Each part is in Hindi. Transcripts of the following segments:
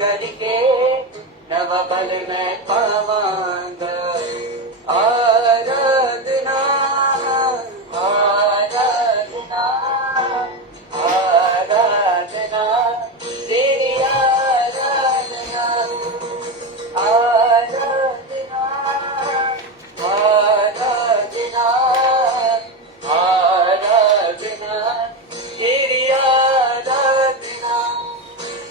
करके नव बल में पावांगा। आराधना आराधना आराधना तेरी आराधना आराधना आराधना आराधना तेरी आराधना।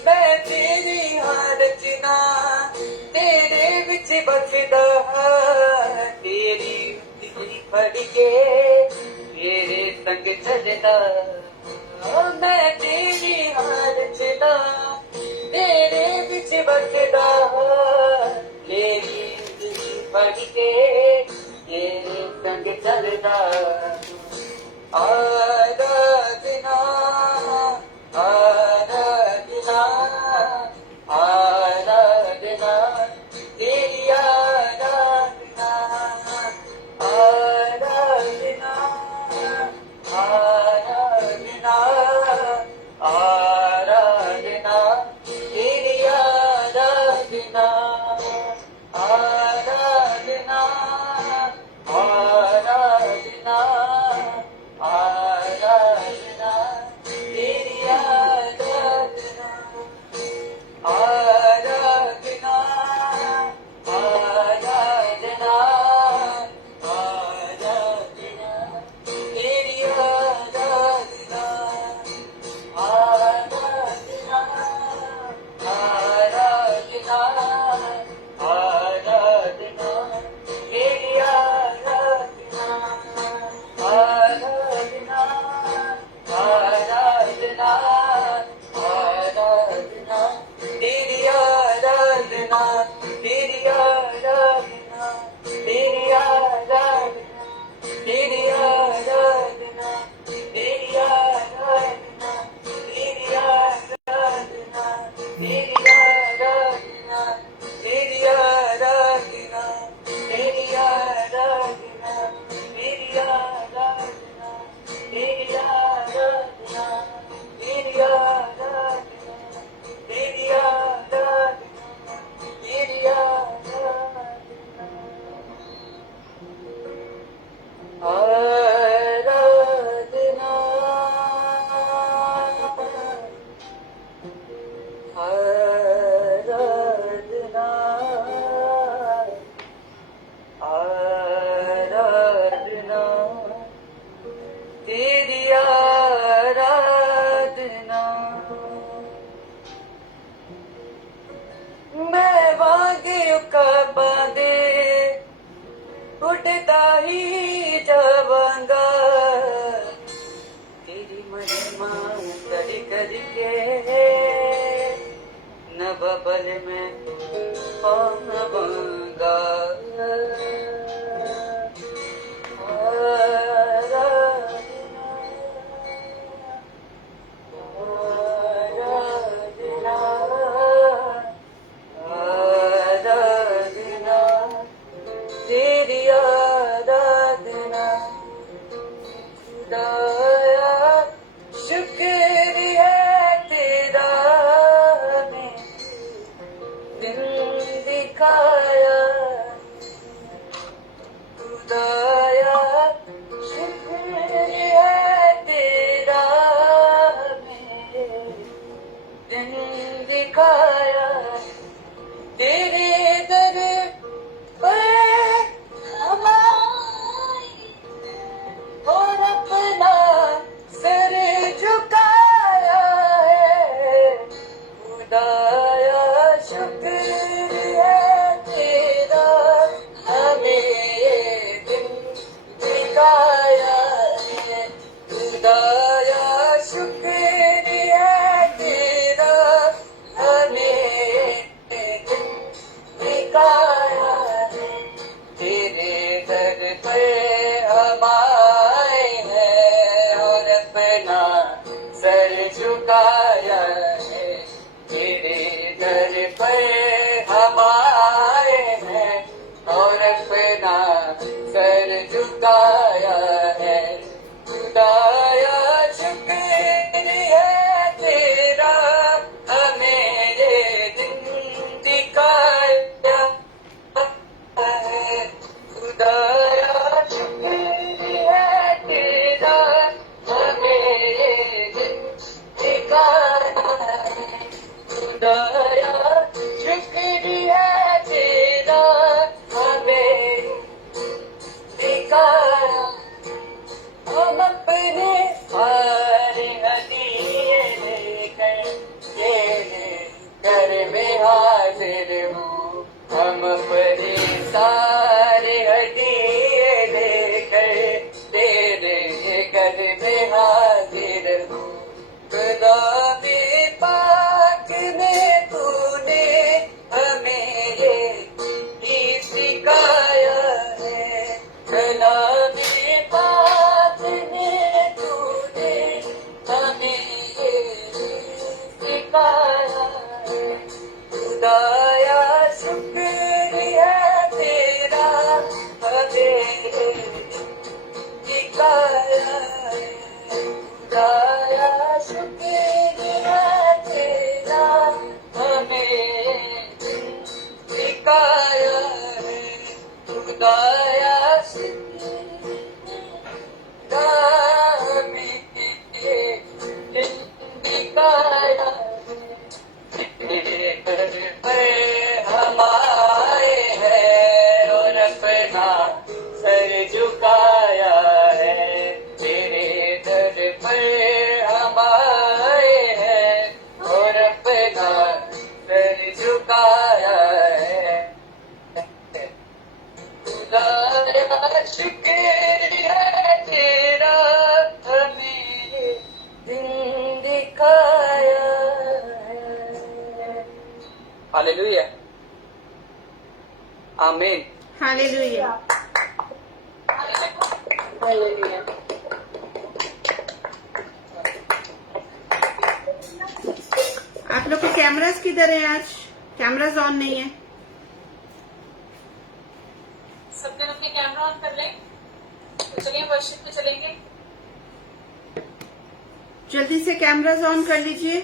मैं तेरी आराधना तेरे विच बसदा तेरी जिंदगी पढ़ के तेरे संग चलदा। मैं तेरी आराधना तेरे विच बसदा तेरी जिंदगी पढ़ के तेरे संग चलदा। आराधना आराधना आराधना तेरी आराधना आराधना आराधना आराधना तेरी आराधना आराधना आराधना आराधना तेरी आराधना आराधना आराधना आराधना तेरी आराधना आराधना आराधना आराधना तेरी आराधना आराधना आराधना आराधना तेरी आराधना तेरी आराधना तेरी आराधना तेरी आराधना तेरी आराधना तेरी आराधना तेरी आराधना तेरी आराधना तेरी आराधना तेरी आराधना तेरी आराधना तेरी आराधना तेरी आराधना तेरी आराधना आराधना आराधना आराधना तेरी आराधना। मैं वागे का बांधे उठता ही जावांगा तेरी महिमा कर करके नव बल में पावांगा। आराधना आराधना आराधना तेरी आराधना। खुदाया शुक्र है तेरा मैं दिन दिखाया। खुदाया शुक्र है तेरा मैं दिन दिखाया। तेरे दर पर और अपना सर झुकाया है। खुदाया शुक्र है तेरा हमें दिन दिखाया है। खुदाया शुक्र है तेरा हमें दिन दिखाया है। तेरे दर पे हम आए हैं और अपना सर झुकाया है। तेरे दर पे हम आए हैं और अपना सर झुकाया है। खुदाया शुक्र है तेरा हमें ये दिन शुक्रिया तेरा हमें दिखाया, हम अपने सारे हदिये लेकर तेरे घर में हाजिर हूँ, हम अपने सारे हदिये लेकर तेरे घर में हाजिर हूँ। खुदा दे पाक में तूने हमें ये ही सिखाया है, खुदा दे पाक में तूने हमें ये ही सिखाया है। खुदाया शुक्रिया तेरा हमें सिखाया है, खुदाया शुक्रिया तेरा हमें सिखाया है, खुदाया शुक्रिया हमें सिखाया है। तेरे दर पे हम आए हैं और अपना सर झुकाया है, तेरे दर पे हम आए हैं और अपना सर झुकाया है। खुदाया शुक्रिया तेरा हमें दिन दिखाया है। हालेलुया, आमीन, हालेलुया। हालेलुया। आप लोग के कैमरास किधर है? आज कैमरास ऑन नहीं है। सब जन अपने कैमरा ऑन कर लें तो चलिए वर्शिप पे चलेंगे। जल्दी से कैमरास ऑन कर लीजिए।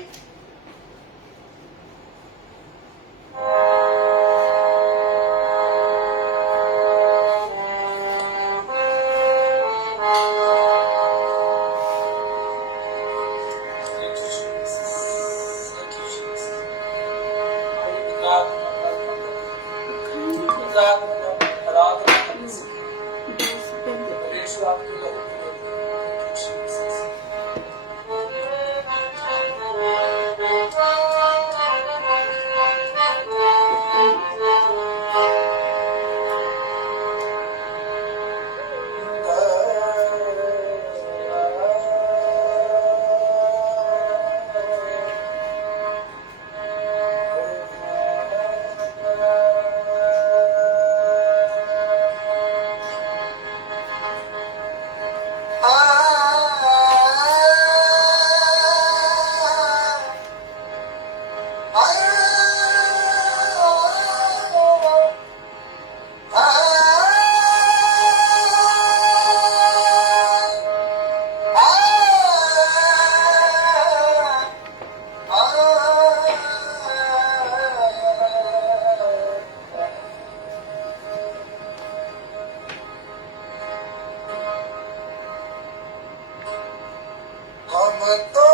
हम तो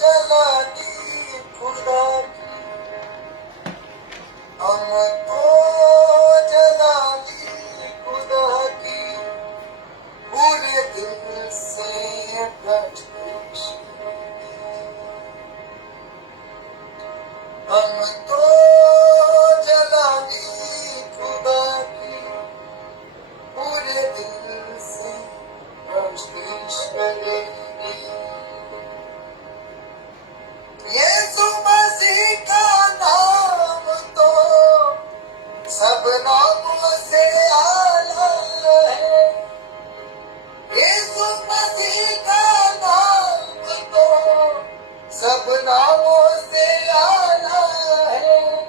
जलानी खुदा की, हम तो जलानी खुदा की, पूरे दिल से प्रत्युष। हम तो जलानी खुदा की, पूरे दिल से प्रत्युष करेंगे। यीशु मसीह का नाम तो सब नामों से आला है, यीशु मसीह का नाम तो सब नामों से आला है।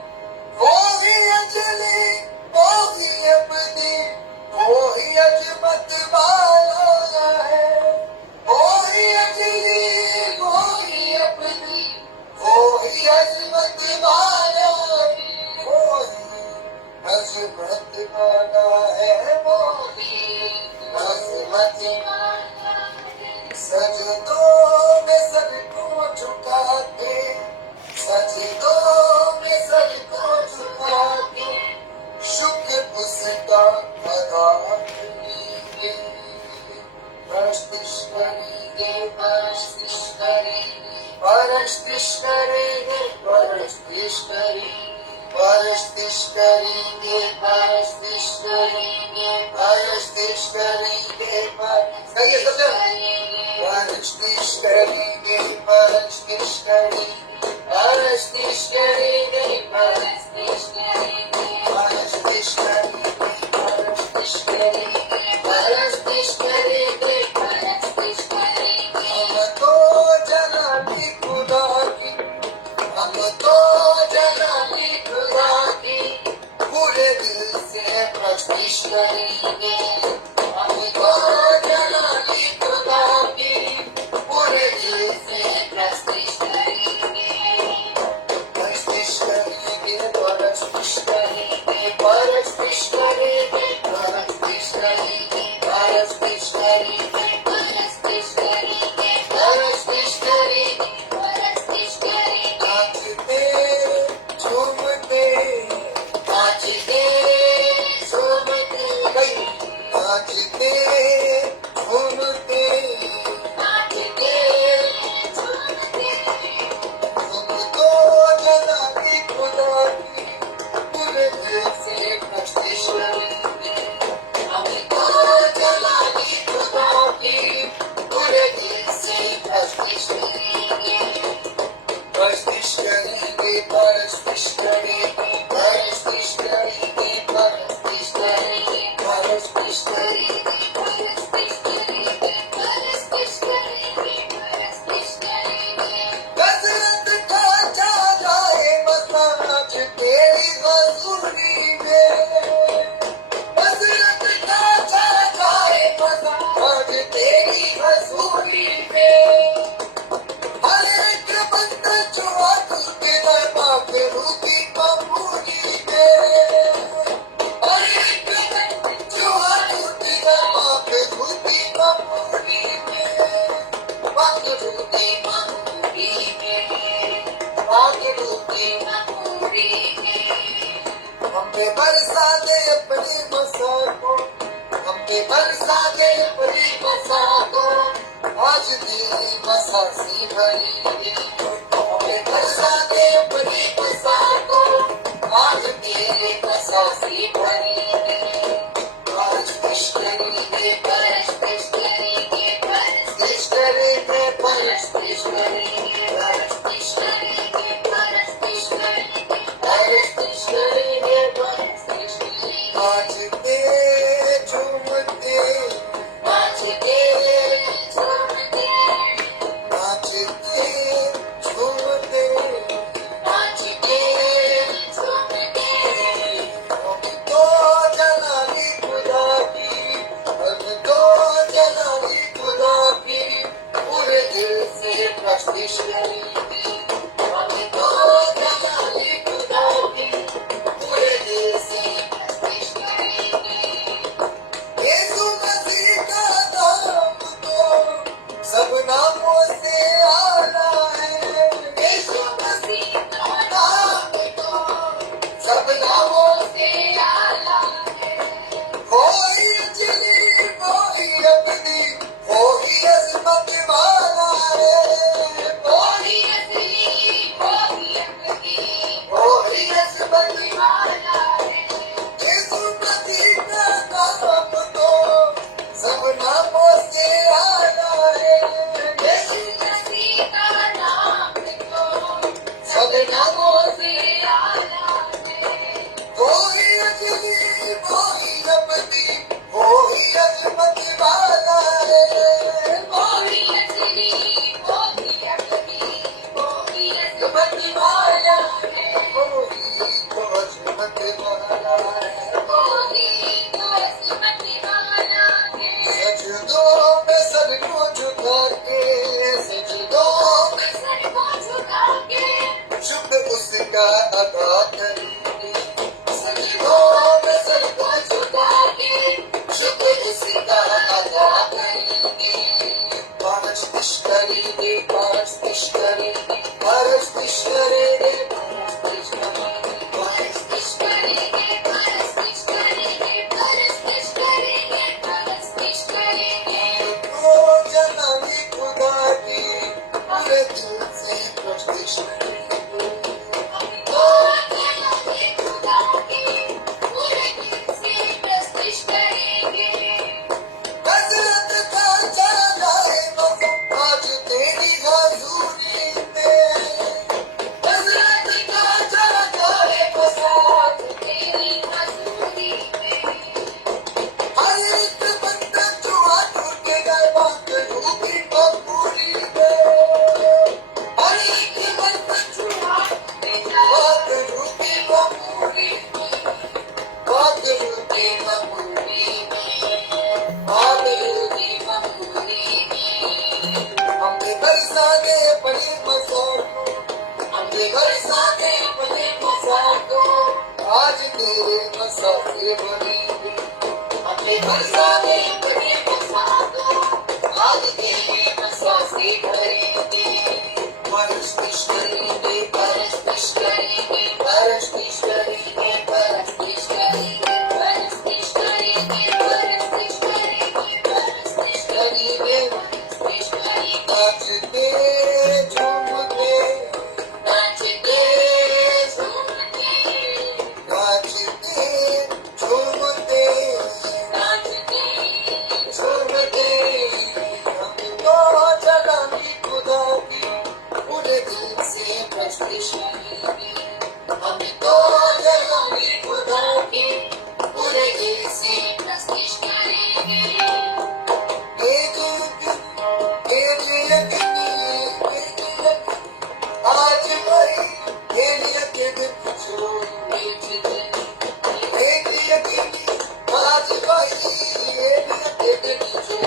परस्तिश करेंगे, परस्तिश करेंगे, परस्तिश करेंगे, कहिए सब जन। परस्तिश करेंगे, परस्तिश करेंगे, परस्तिश करेंगे, परस्तिश करेंगे, परस्तिश करेंगे, परस्तिश करेंगे, परस्तिश करेंगे, परस्तिश करेंगे। हम तो जलाली खुदा की, हम तो जलाली खुदा की, पूरे दिल से परस्तिश करेंगे। हम तो जलाली खुदा की, पूरे दिल से परस्तिश करेंगे। परस्तिश करेंगे, परस्तिश करेंगे, परस्तिश करेंगे, परस्तिश करेंगे, परस्तिश करेंगे, परस्तिश करेंगे, परस्तिश करेंगे, परस्तिश करेंगे। नाचते झूमते, नाचते झूमते, नाचते झूमते, नाचते झूमते। हमको जलाली खुदा की, पूरे दिल से परस्तिश करेंगे। हमको जलाली खुदा की, पूरे दिल से परस्तिश करेंगे। परस्तिश करेंगे, परस्तिश करेंगे, परस्तिश करेंगे, परस्तिश करेंगे, परस्तिश करेंगे, परस्तिश करेंगे, परस्तिश करेंगे, परस्तिश करेंगे। कसरत का चाचा है मसाज तेरी हजूरी में, कसरत का चाचा है मसाज तेरी हजूरी में। हर एक बंदा जुआ के दरबार पे रूपी मामूली में, हर एक बंदा जुआ के दरबार पे रूपी मामूली में, रूपी मामूली में, रूपी मामूली में। हम पे बरसा दे अपनी मसा को, हम पे बरसा दे अपनी मसा को, आज तेरी मसा सी भरेंगे। हम पे बरसा दे अपनी मसा को, आज तेरी मसा सी भरेंगे। परस्तिश करेंगे, परस्तिश करेंगे, परस्तिश करेंगे, परस्तिश करेंगे, परस्तिश करेंगे, परस्तिश करेंगे, परस्तिश करेंगे, परस्तिश करेंगे। नाचते झूमते, नाचते झूमते, नाचते झूमते, नाचते झूमते। हम तो जलाली खुदा की, हम तो जलाली खुदा की, पूरे दिल से परस्तिश करेंगे। हम तो जलाली खुदा की, पूरे दिल से परस्तिश करेंगे। यीशु मसीह का नाम तो सब नामों से आला है। यीशु मसीह का नाम तो सब नामों से आला है। कोई अजली, कोई अबदी, कोई अजमत वाला है। कोई अजली, कोई अबदी, कोई अजमत वाला है। यीशु मसीह का नाम तो सब नामों से आला है। यीशु मसीह का नाम तो सब नामों से आला है। कोई अजली, कोई अबदी, कोई अजमत वाला है। कोई अजली, कोई अबदी, कोई अजमत वाला है। कोई तो अजमत वाला है, कोई तो अजमत वाला है। सजदों में सर को झुका के, सजदों में सर को झुका के, शुक्र उसका अदा करेंगे। सजदों में सर को झुका के, शुक्र उसका अदा करेंगे। परस्तिश करेंगे, परस्तिश करेंगे, परस्तिश करेंगे, परस्तिश करेंगे, परस्तिश करेंगे, परस्तिश करेंगे, परस्तिश करेंगे, परस्तिश करेंगे। तो जलाली खुदा की, पूरे दिल से परस्तिश करेंगे। आज तेरे मसाले बनेंगे, अपने मसाले बने मसालों, आज तेरे मसाले भरेंगे। परस्तिश करेंगे, परस्तिश करेंगे, परस्तिश करेंगे, परस्तिश करेंगे, परस्तिश करेंगे, परस्तिश करेंगे, परस्तिश करेंगे, परस्तिश करेंगे। नाचते झूमते, नाचते झूमते, नाचते झूमते, नाचते झूमते, हम तो चलानी खुदा की पूरे दिल से प्रस्तिश करेंगे, हम तो चलानी खुदा की पूरे दिल से प्रस्तिश करेंगे। आज भाई खेलिया के दिन पूछो, आज भाई खेलिया के दिन पूछो,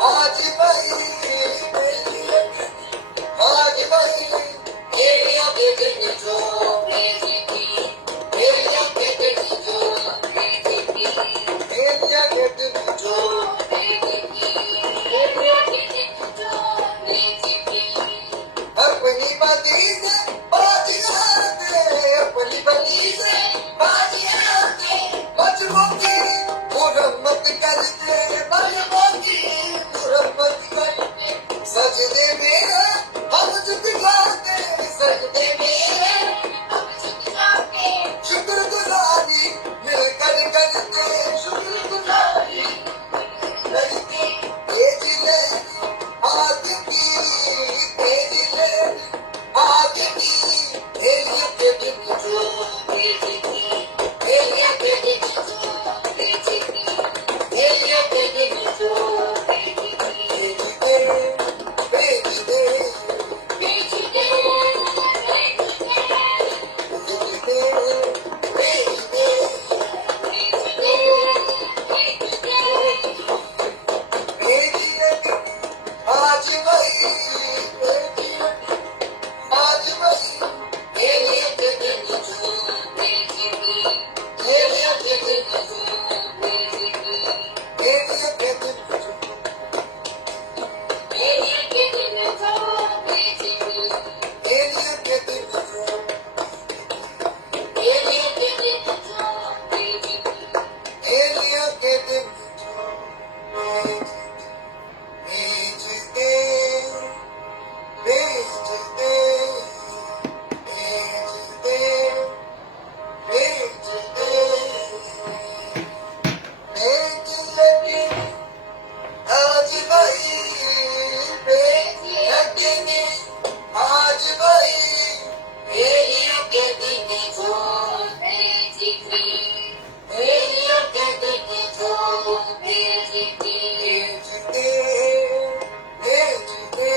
आज भाई आज भाई खेलिया के दिन जो खेलिया के दिन जो खेलिया के दिन जो अपनी बली से बाजियां दे, अपनी बली से बाजियां दे, बचपों की मुरम्मत करके, बचपों की मुरम्मत करके, सजदे में हम झुक जाते, सजदे में हम झुक जाते, शुक्रगुजारी मिलकर करते, शुक्रगुजारी करते, तेज लहरी आग की, तेज लहरी आग की, खेलिया के दिन जो खेलिया के दिन जो खेलिया के दिन जो आज भाई आज भाई खेलिया के दिन जो खेलिया के दिन जो खेलिया के दिन जो खेलिया के दिन जो खेलिया के दिन जो खेलिया के दिन जो खेलिया के दिन भेजते भेजते भेजते भेजते भेज लगे आज भाई भेज लगे आज भाई खेलिया के दिन जो भेजते खेलिया के दिन जो भेजते भेजते भेजते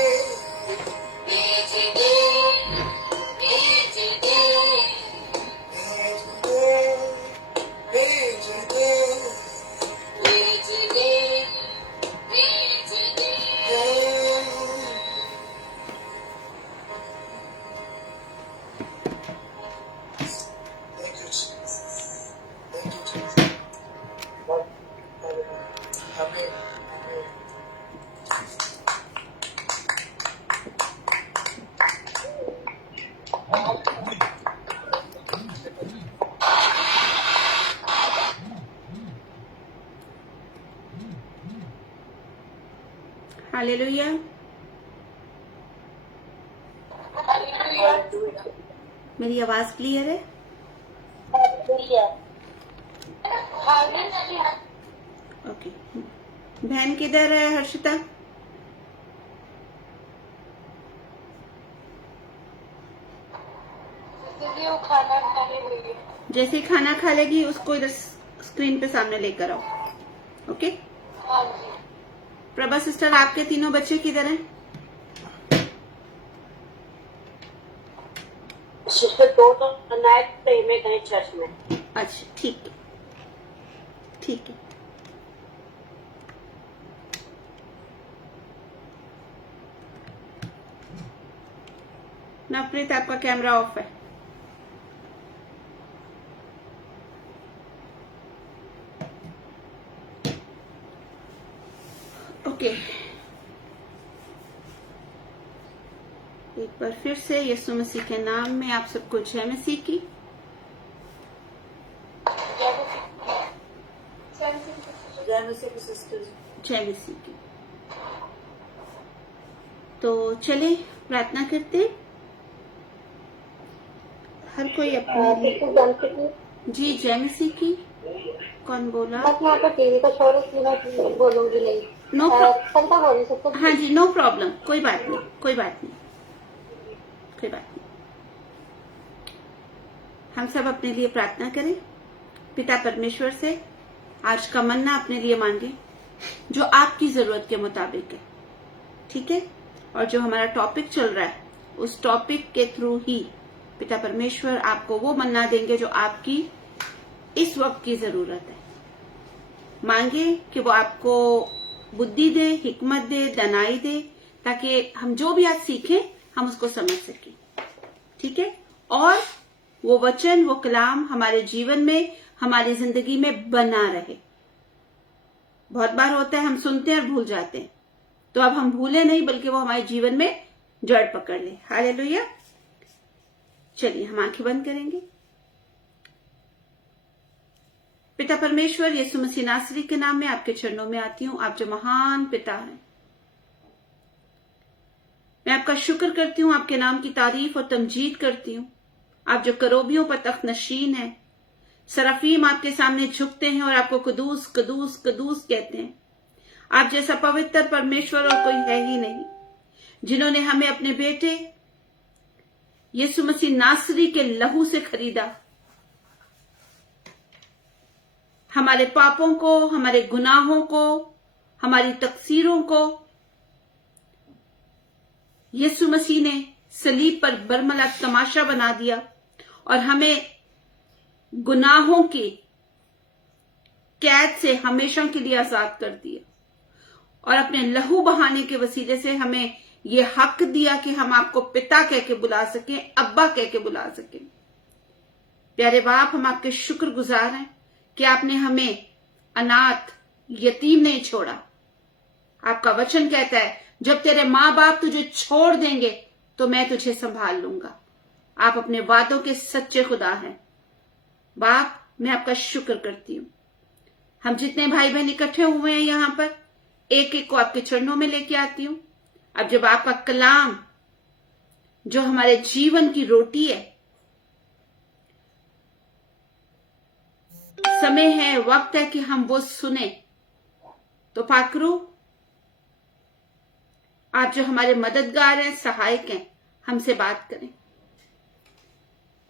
भेजते भेजते भेजते भेजते भेजते Thank you, Jesus. Thank you, Jesus. Amen. Amen. Hallelujah. मेरी आवाज क्लियर है? ओके। बहन किधर है हर्षिता? वो खाना खाने लगी। जैसे ही खाना खा लेगी उसको इधर स्क्रीन पे सामने लेकर आओ। ओके। हाँ जी। प्रभा सिस्टर, आपके तीनों बच्चे किधर हैं? सिस्टर 2 तो नाइट में गए चर्च में। अच्छा ठीक है, ठीक है। नवप्रीत आपका कैमरा ऑफ है। ओके, एक बार फिर से यीशु मसीह के नाम में आप सबको जय मसीह की। जय मसीह की सिस्टर। जय मसीह की। तो चले प्रार्थना करते हैं। हर कोई अपने लिए। जी जय मसीह की। कौन बोला? बस मैं आपका टीवी का शोर इसलिए बोलूंगी नहीं। नो संता बोल रही सबको। हाँ जी, नो प्रॉब्लम, कोई बात नहीं, कोई बात नहीं, कोई बात नहीं। हम सब अपने लिए प्रार्थना करें। पिता परमेश्वर से आज का मन्ना अपने लिए मांगे जो आपकी जरूरत के मुताबिक है, ठीक है। और जो हमारा टॉपिक चल रहा है उस टॉपिक के थ्रू ही पिता परमेश्वर आपको वो मन्ना देंगे जो आपकी इस वक्त की जरूरत है। मांगे कि वो आपको बुद्धि दे, हिकमत दे, दनाई दे, ताकि हम जो भी आज सीखें हम उसको समझ सकें, ठीक है। और वो वचन, वो कलाम हमारे जीवन में, हमारी जिंदगी में बना रहे। बहुत बार होता है हम सुनते हैं और भूल जाते हैं, तो अब हम भूले नहीं बल्कि वो हमारे जीवन में जड़ पकड़ ले। हालेलुया। चलिए हम आंखें बंद करेंगे। पिता परमेश्वर, यीशु मसीह नासरी के नाम में आपके चरणों में आती हूं। आप जो महान पिता हैं, मैं आपका शुक्र करती हूं, आपके नाम की तारीफ और तमजीद करती हूं। आप जो करोबियों पर तख्त नशीन है, सराफीम आपके सामने झुकते हैं और आपको कदूस कदूस कदूस कहते हैं। आप जैसा पवित्र परमेश्वर और कोई है ही नहीं, जिन्होंने हमें अपने बेटे यीशु मसीह नासरी के लहू से खरीदा। हमारे पापों को, हमारे गुनाहों को, हमारी तकसीरों को यीशु मसीह ने सलीब पर बरमला तमाशा बना दिया और हमें गुनाहों की कैद से हमेशा के लिए आजाद कर दिया। और अपने लहू बहाने के वसीले से हमें ये हक दिया कि हम आपको पिता कह के बुला सकें, अब्बा कह के बुला सकें। प्यारे बाप, हम आपके शुक्रगुजार हैं कि आपने हमें अनाथ, यतीम नहीं छोड़ा। आपका वचन कहता है जब तेरे माँ बाप तुझे छोड़ देंगे तो मैं तुझे संभाल लूंगा। आप अपने वादों के सच्चे खुदा हैं। बाप, मैं आपका शुक्र करती हूं। हम जितने भाई बहन इकट्ठे हुए हैं यहां पर, एक एक को आपके चरणों में लेके आती हूं। अब जब आपका कलाम जो हमारे जीवन की रोटी है, समय है, वक्त है कि हम वो सुने, तो पाकरू आप जो हमारे मददगार हैं, सहायक हैं, हमसे बात करें।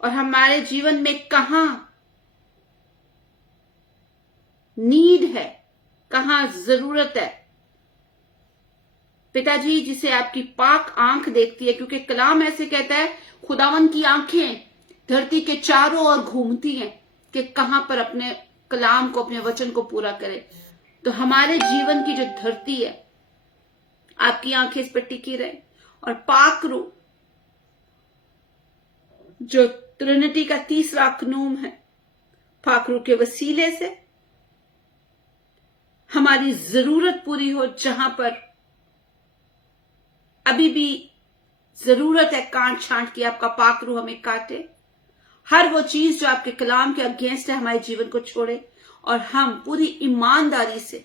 और हमारे जीवन में कहां नीड है, कहां जरूरत है, पिताजी, जिसे आपकी पाक आंख देखती है, क्योंकि कलाम ऐसे कहता है खुदावन की आंखें धरती के चारों ओर घूमती हैं कि कहां पर अपने कलाम को, अपने वचन को पूरा करे। तो हमारे जीवन की जो धरती है, आपकी आंखें इस पर टिकी रहे। और पाक रूह जो ट्रिनिटी का तीसरा कनूम है, पाक रूह के वसीले से हमारी जरूरत पूरी हो। जहां पर अभी भी जरूरत है काट छांट की, आपका पाक रूह हमें काटे। हर वो चीज जो आपके कलाम के अगेंस्ट है हमारे जीवन को छोड़े और हम पूरी ईमानदारी से,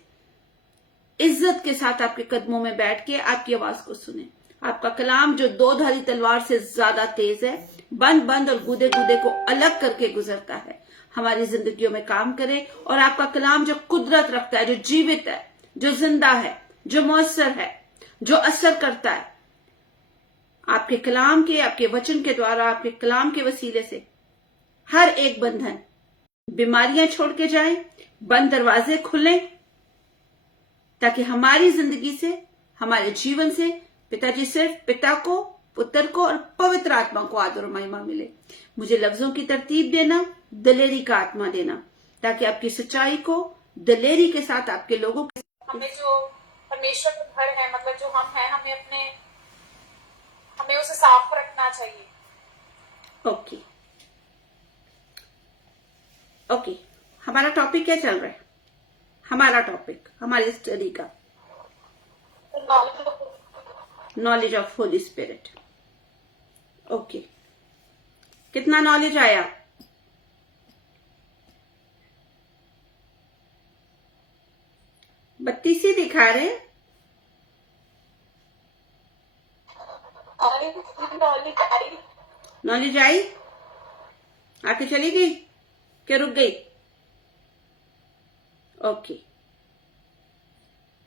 इज्जत के साथ आपके कदमों में बैठ के आपकी आवाज को सुने। आपका कलाम जो दो धारी तलवार से ज्यादा तेज है, बंद बंद और गुदे गुदे को अलग करके गुजरता है, हमारी जिंदगियों में काम करे। और आपका कलाम जो कुदरत रखता है, जो जीवित है, जो जिंदा है, जो मौसर है, जो असर करता है, आपके कलाम के, आपके वचन के द्वारा, आपके कलाम के वसीले से हर एक बंधन, बीमारियां छोड़ के जाएं, बंद दरवाजे खुलें, ताकि हमारी जिंदगी से, हमारे जीवन से पिताजी सिर्फ पिता को पुत्र को और पवित्र आत्मा को आदर और महिमा मिले। मुझे लफ्जों की तरतीब देना, दिलेरी का आत्मा देना, ताकि आपकी सच्चाई को दिलेरी के साथ आपके लोगों के हमें जो परमेश्वर का घर है, मतलब जो हम हैं, हमें उसे साफ रखना चाहिए। ओके ओके, हमारा टॉपिक क्या चल रहा है? हमारा टॉपिक, हमारी स्टडी का knowledge of Holi spirit. Okay, कितना नॉलेज आया? बत्तीस ही दिखा रहे हैं। नॉलेज आई? आके चली गई क्या रुक गई? Okay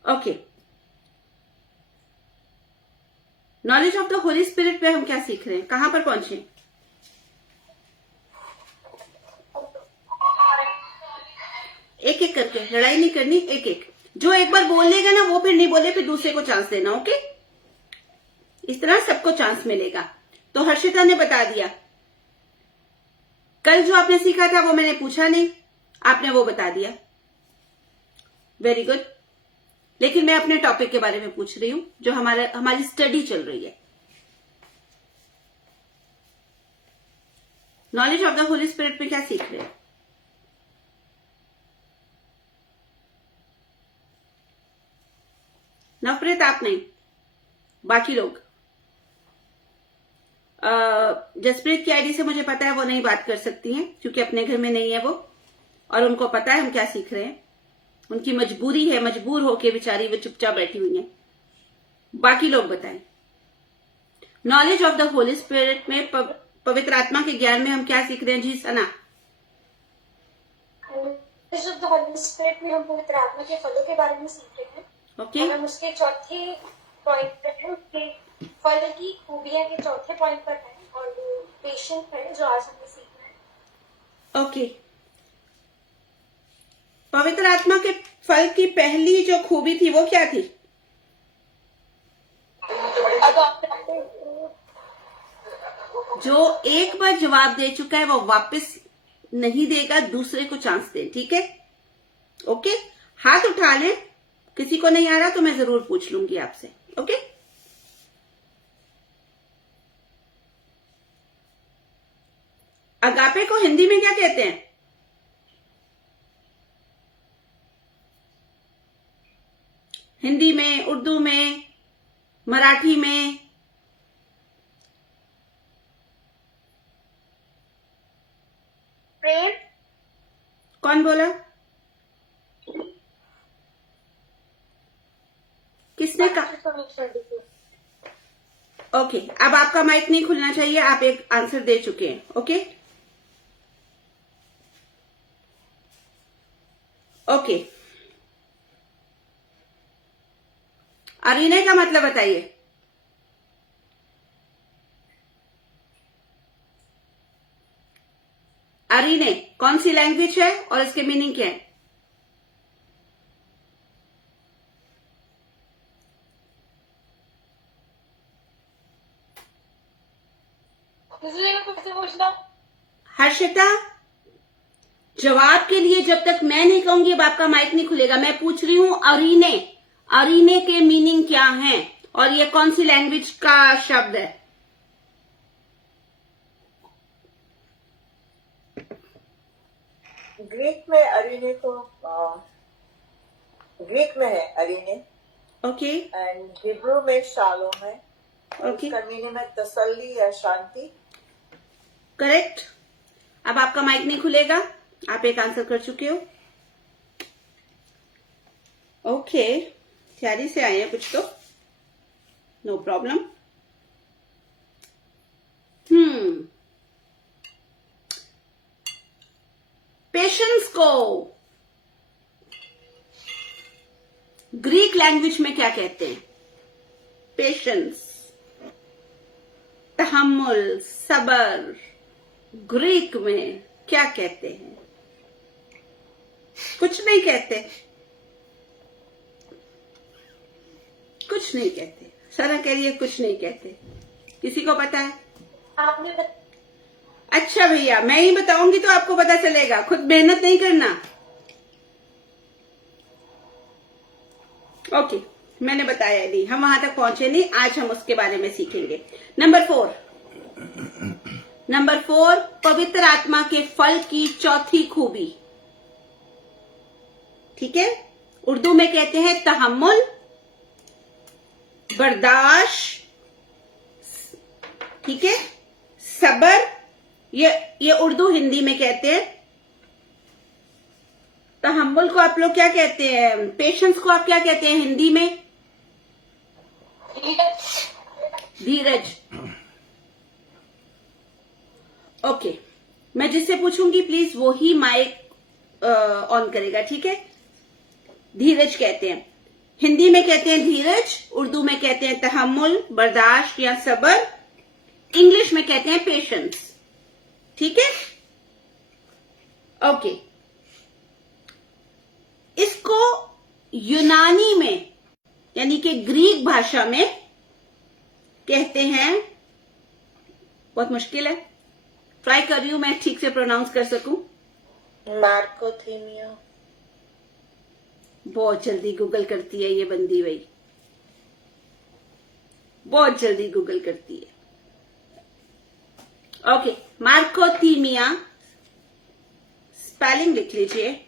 okay, knowledge of the holy spirit पे हम क्या सीख रहे हैं? कहां पर पहुंचे? एक एक करके, लड़ाई नहीं करनी, एक एक। जो एक बार बोल लेगा ना वो फिर नहीं बोले, फिर दूसरे को चांस देना। ओके, इस तरह सबको चांस मिलेगा। तो हर्षिता ने बता दिया। कल जो आपने सीखा था वो मैंने पूछा नहीं, आपने वो बता दिया। Very good. लेकिन मैं अपने टॉपिक के बारे में पूछ रही हूं, जो हमारी स्टडी चल रही है। Knowledge of the holy spirit में क्या सीख रहे हैं? नवप्रीत आप नहीं, बाकी लोग। जसप्रीत की आईडी से मुझे पता है वो नहीं बात कर सकती हैं, क्योंकि अपने घर में नहीं है वो, और उनको पता है हम क्या सीख रहे हैं। उनकी मजबूरी है, मजबूर होके बेचारी वो चुपचाप बैठी हुई है। बाकी लोग बताएं, knowledge of the holy spirit में, पवित्र आत्मा के ज्ञान में हम क्या सीख रहे हैं? जी Sana. Knowledge of the holy spirit में हम पवित्र आत्मा के फलों के बारे में सीख रहे हैं। ओके, और हम उसके चौथे पॉइंट पर हैं, उसके फल की खूबियां के चौथे पॉइंट पर हैं, और वो पेशेंट है जो आज हमें सीखना है। ओके, पवित्र आत्मा के फल की पहली जो खूबी थी वो क्या थी? जो एक बार जवाब दे चुका है वो वापस नहीं देगा, दूसरे को चांस दे। ठीक है? ओके, हाथ उठा ले। किसी को नहीं आ रहा तो मैं जरूर पूछ लूंगी आपसे। ओके, अगापे को हिंदी में क्या कहते हैं? हिंदी में, उर्दू में, मराठी में? प्रेम। कौन बोला? किसने कहा? ओके, अब आपका माइक नहीं खुलना चाहिए, आप एक आंसर दे चुके हैं। ओके ओके, अरीने का मतलब बताइए। अरीने कौन सी लैंग्वेज है और इसके मीनिंग क्या है? हर्षिता, जवाब के लिए जब तक मैं नहीं कहूंगी अब आपका माइक नहीं खुलेगा। मैं पूछ रही हूं अरीने, अरीने के मीनिंग क्या है और ये कौन सी लैंग्वेज का शब्द है? ग्रीक में अरीने को ग्रीक में है अरीने। ओके, एंड हिब्रू में शालोम है। ओके, उसका मीनिंग है तसल्ली या शांति। करेक्ट। अब आपका माइक नहीं खुलेगा, आप एक आंसर कर चुके हो। ओके, तैयारी से आए हैं कुछ तो, नो प्रॉब्लम। पेशेंस को ग्रीक लैंग्वेज में क्या कहते हैं? पेशेंस, तहम्मुल, सबर, ग्रीक में क्या कहते हैं? कुछ नहीं कहते, कुछ नहीं कहते। सारा कह रही है कुछ नहीं कहते। किसी को पता है? आपने अच्छा भैया, मैं ही बताऊंगी तो आपको पता चलेगा, खुद मेहनत नहीं करना। ओके, मैंने बताया नहीं, हम वहां तक पहुंचे नहीं, आज हम उसके बारे में सीखेंगे। नंबर 4, पवित्र आत्मा के फल की चौथी खूबी। ठीक है, उर्दू में कहते हैं तहम्मुल, बर्दाश्त, ठीक है, सबर। ये उर्दू हिंदी में कहते हैं। तहम्मुल को आप लोग क्या कहते हैं? पेशेंस को आप क्या कहते हैं हिंदी में? धीरज। ओके, मैं जिससे पूछूंगी प्लीज वो ही माइक ऑन करेगा, ठीक है? धीरज कहते हैं, हिंदी में कहते हैं धीरज, उर्दू में कहते हैं तहम्मुल, बर्दाश्त या सबर, इंग्लिश में कहते हैं पेशेंस। ठीक है, ओके। इसको यूनानी में यानी कि ग्रीक भाषा में कहते हैं, बहुत मुश्किल है, ट्राई कर रही हूं मैं ठीक से प्रोनाउंस कर सकूं। मार्कोथीमिया। बहुत जल्दी गूगल करती है ये बंदी भाई, बहुत जल्दी गूगल करती है। ओके, मार्कोथीमिया, स्पेलिंग लिख लीजिए,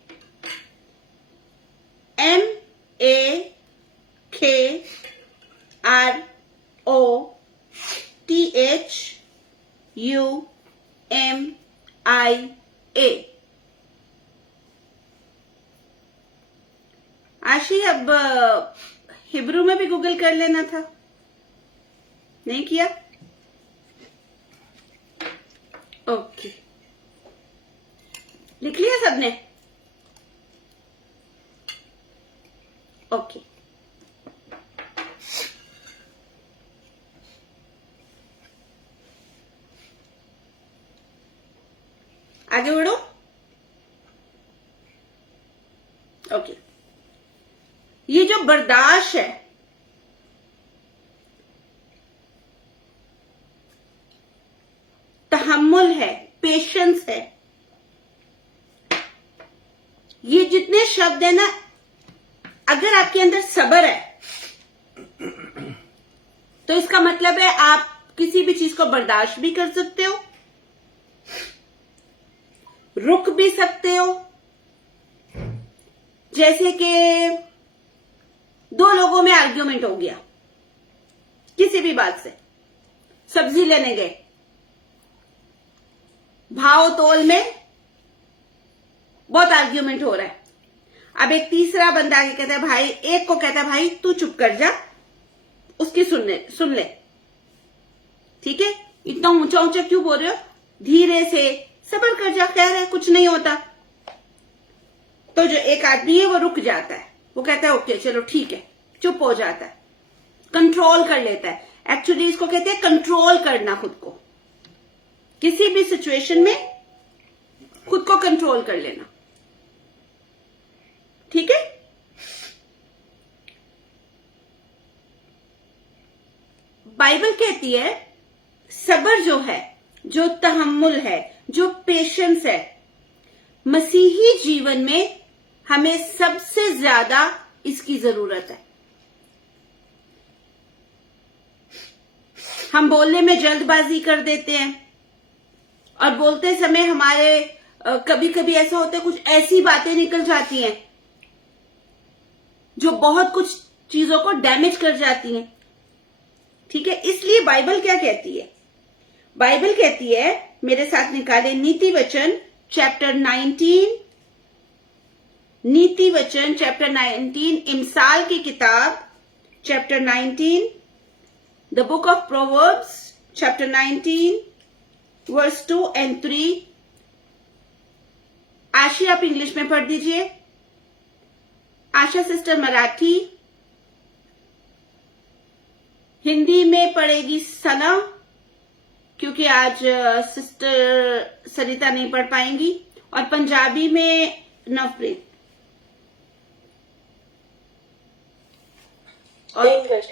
MAKROTHUMIA। आशी, अब हिब्रू में भी गूगल कर लेना था, नहीं किया? ओके, लिख लिया सबने? ओके, आगे बढ़ो। ओके, ये जो बर्दाश्त है, तहम्मुल है, पेशेंस है, ये जितने शब्द है ना, अगर आपके अंदर सब्र है तो इसका मतलब है आप किसी भी चीज को बर्दाश्त भी कर सकते हो, रुक भी सकते हो। जैसे कि दो लोगों में आर्ग्यूमेंट हो गया किसी भी बात से, सब्जी लेने गए, भाव तोल में बहुत आर्ग्यूमेंट हो रहा है। अब एक तीसरा बंदा आके कहता है भाई, एक को कहता है भाई तू चुप कर जा, उसकी सुन ले, ठीक है, इतना ऊंचा ऊंचा क्यों बोल रहे हो, धीरे से सब्र कर जा, खैर है, कुछ नहीं होता। तो जो एक आदमी है वो रुक जाता है, वो कहता है ओके चलो ठीक है, चुप हो जाता है, कंट्रोल कर लेता है। एक्चुअली इसको कहते हैं कंट्रोल करना, खुद को किसी भी सिचुएशन में खुद को कंट्रोल कर लेना, ठीक है। बाइबल कहती है सब्र जो है, जो तहम्मुल है, जो पेशेंस है, मसीही जीवन में हमें सबसे ज्यादा इसकी जरूरत है। हम बोलने में जल्दबाजी कर देते हैं और बोलते समय हमारे कभी कभी ऐसा होता है, कुछ ऐसी बातें निकल जाती हैं जो बहुत कुछ चीजों को डैमेज कर जाती हैं, ठीक है। इसलिए बाइबल क्या कहती है? बाइबल कहती है, मेरे साथ निकाले नीति वचन चैप्टर 19, नीति वचन चैप्टर 19, इमसाल की किताब chapter 19, the book of Proverbs chapter 19 verse 2 and 3। आशी आप इंग्लिश में पढ़ दीजिए, आशा सिस्टर मराठी, हिंदी में पढ़ेगी सना, क्योंकि आज सिस्टर सरिता नहीं पढ़ पाएंगी, और पंजाबी में नवप्रीत। और English.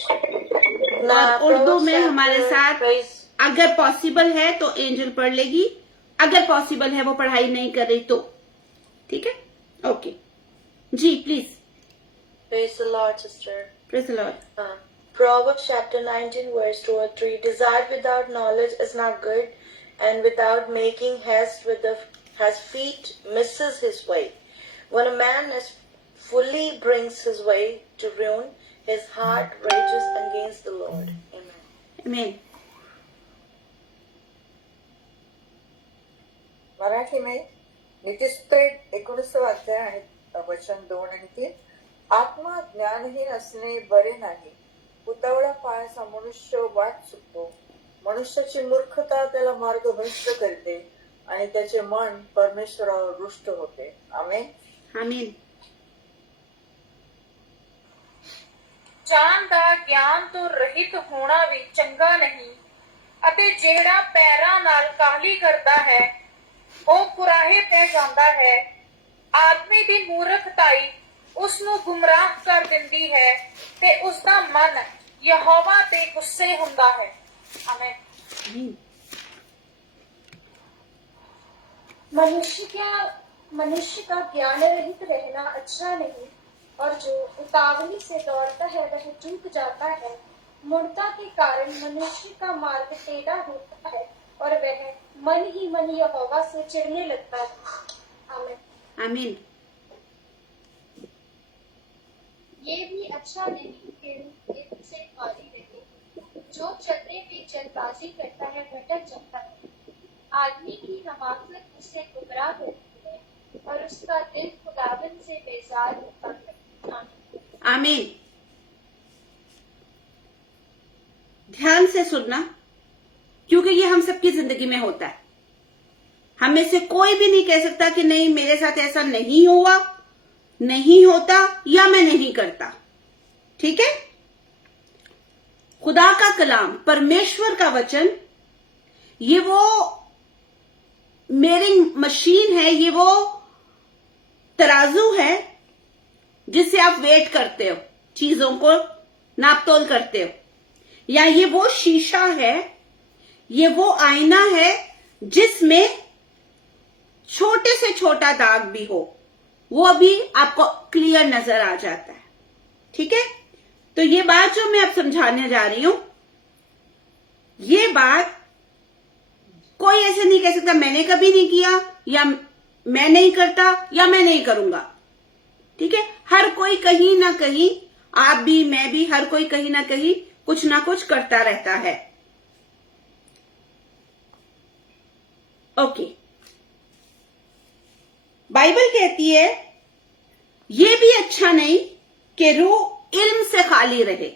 उर्दू में हमारे साथ Praise. अगर पॉसिबल है तो एंजल पढ़ लेगी, अगर पॉसिबल है वो पढ़ाई नहीं कर रही तो, ठीक है? ओके जी, please. Praise the Lord, sister. Praise the Lord. Proverbs chapter 19 verse 2 or 3. Desire without knowledge is not good, and without making haste with the has feet misses his way. When a man is fully brings his way to ruin, his heart rages against the Lord. Amen. आमीन। मराठी में नीतिस्तोय 19 अध्याय आणि वचन 2 आणि 3. आत्मा ज्ञानहीन असणे बरे नाही. उतावळा पायाचा मनुष्य वाट चुकतो. मनुष्याची मूर्खता त्याला मार्ग भ्रष्ट करते आणि त्याचे मन परमेश्वरावर रुष्ट होते. आमेन. आमीन। ਜਾਣ ਦਾ ਗਿਆਨ ਤੋਂ ਰਹਿਤ ਹੋਣਾ ਵੀ ਚੰਗਾ ਨਹੀਂ ਅਤੇ ਜਿਹੜਾ ਪੈਰਾਂ ਨਾਲ ਕਾਹਲੀ ਕਰਦਾ ਹੈ ਉਹ ਕੁਰਾਹੇ ਪੈ ਜਾਂਦਾ ਹੈ। ਆਦਮੀ ਦੀ ਮੂਰਖਤਾਈ ਉਸ ਨੂੰ ਗੁੰਮਰਾਹ ਕਰ ਦਿੰਦੀ ਹੈ ਤੇ ਉਸ ਦਾ ਮਨ ਯਹੋਵਾ ਤੇ ਗੁੱਸੇ ਹੁੰਦਾ ਹੈ। ਆਮੀਨ। मनुष्य का ज्ञान रहित रहना अच्छा नहीं, और जो उतावली से दौड़ता है वह चूक जाता है। मूर्खता के कारण मनुष्य का मार्ग टेढ़ा होता है और वह मन ही मन यहोवा से चिढ़ने लगता है। आमीन। आमीन। ये भी अच्छा नहीं कि रूह इल्म से खाली रहे। जो चलने में जल्दबाजी करता है भटक जाता है। आदमी की हमाकत उसे गुमराह करती है और उसका दिल खुदावन से बेजार होता है। आमीन। ध्यान से सुनना, क्योंकि ये हम सबकी जिंदगी में होता है। हम में से कोई भी नहीं कह सकता कि नहीं मेरे साथ ऐसा नहीं हुआ, नहीं होता या मैं नहीं करता। ठीक है? खुदा का कलाम, परमेश्वर का वचन, ये वो मेरिंग मशीन है, ये वो तराजू है जिससे आप वेट करते हो, चीजों को नापतोल करते हो, या ये वो शीशा है, ये वो आईना है जिसमें छोटे से छोटा दाग भी हो वो भी आपको क्लियर नजर आ जाता है। ठीक है? तो ये बात जो मैं अब समझाने जा रही हूं, ये बात कोई ऐसे नहीं कह सकता मैंने कभी नहीं किया, या मैं नहीं करता, या मैं नहीं करूंगा। ठीक है? हर कोई कहीं ना कहीं, आप भी, मैं भी, हर कोई कहीं ना कहीं कुछ ना कुछ करता रहता है। ओके, बाइबल कहती है ये भी अच्छा नहीं कि रूह इल्म से खाली रहे।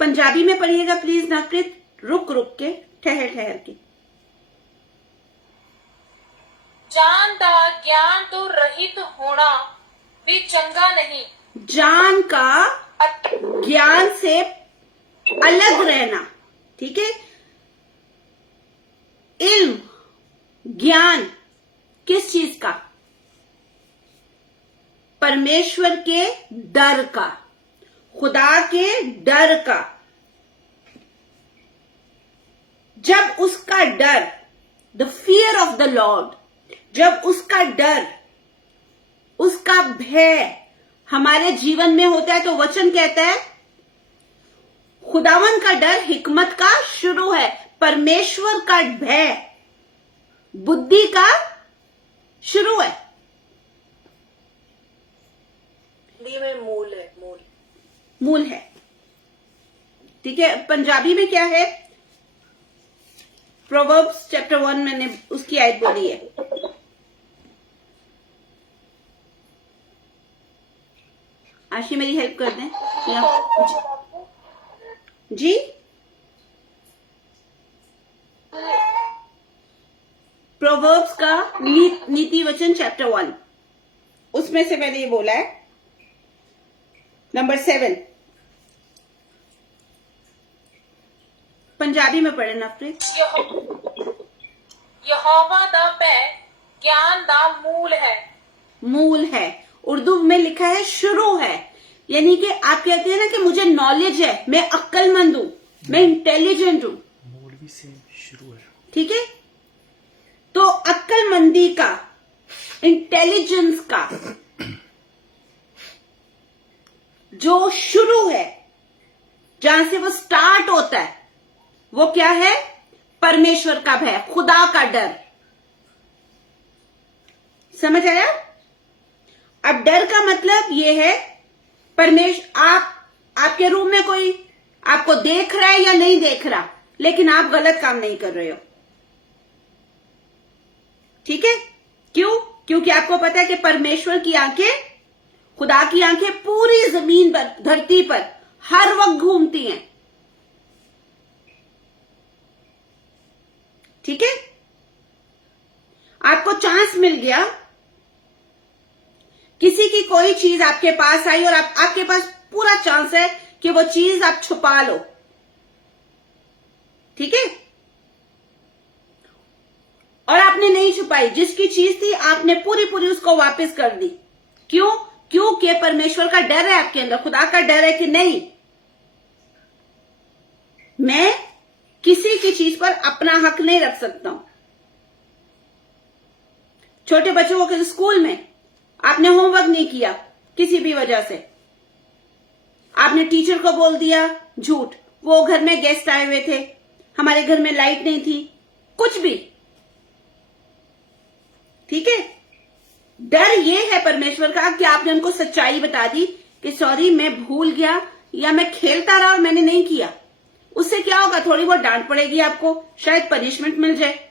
पंजाबी में पढ़िएगा प्लीज नवप्रीत, रुक रुक के, ठहर ठहर के। जान दा ज्ञान तो रहित होना भी चंगा नहीं। जान का ज्ञान से अलग रहना। ठीक है? इल्म, ज्ञान किस चीज का? परमेश्वर के डर का, खुदा के डर का। जब उसका डर, the fear of the Lord, जब उसका डर, उसका भय हमारे जीवन में होता है तो वचन कहता है खुदावन का डर हिकमत का शुरू है। परमेश्वर का भय बुद्धि का शुरू है। हिंदी में मूल है, मूल है। ठीक है? पंजाबी में क्या है? प्रोवर्ब्स चैप्टर 1 मैंने उसकी आयत बोली है। आशी मेरी हेल्प कर दें या जी। प्रोवर्ब्स का नीति वचन चैप्टर 1, उसमें से मैंने ये बोला है नंबर 7। पंजाबी में पढ़े नवप्रीत। यहोवा दा भय ज्ञान दा मूल है। मूल है, उर्दू में लिखा है शुरू है। यानी कि आप कहते हैं ना कि मुझे नॉलेज है, मैं अक्लमंद हूं, मैं इंटेलिजेंट हूं, मौलवी से शुरू है। ठीक है। तो अक्लमंदी का, इंटेलिजेंस का जो शुरू है, जहां से वो स्टार्ट होता है, वो क्या है? परमेश्वर का भय, खुदा का डर। समझ आया? अब डर का मतलब ये है, आपके रूम में कोई आपको देख रहा है या नहीं देख रहा, लेकिन आप गलत काम नहीं कर रहे हो, ठीक है? क्यों? क्योंकि आपको पता है कि परमेश्वर की आंखें, खुदा की आंखें पूरी जमीन पर, धरती पर हर वक्त घूमती हैं, ठीक है? आपको चांस मिल गया, किसी की कोई चीज आपके पास आई और आपके पास पूरा चांस है कि वो चीज आप छुपा लो, ठीक है? और आपने नहीं छुपाई, जिसकी चीज थी आपने पूरी पूरी उसको वापस कर दी। क्यों? क्योंकि परमेश्वर का डर है आपके अंदर, खुदा का डर है कि नहीं, मैं किसी की चीज पर अपना हक नहीं रख सकता हूं। छोटे बच्चों को स्कूल में आपने होमवर्क नहीं किया, किसी भी वजह से आपने टीचर को बोल दिया झूठ, वो घर में गेस्ट आए हुए थे, हमारे घर में लाइट नहीं थी, कुछ भी, ठीक है? डर ये है परमेश्वर का कि आपने उनको सच्चाई बता दी कि सॉरी मैं भूल गया, या मैं खेलता रहा और मैंने नहीं किया। उससे क्या होगा? थोड़ी बहुत डांट पड़ेगी आपको, शायद पनिशमेंट मिल जाए,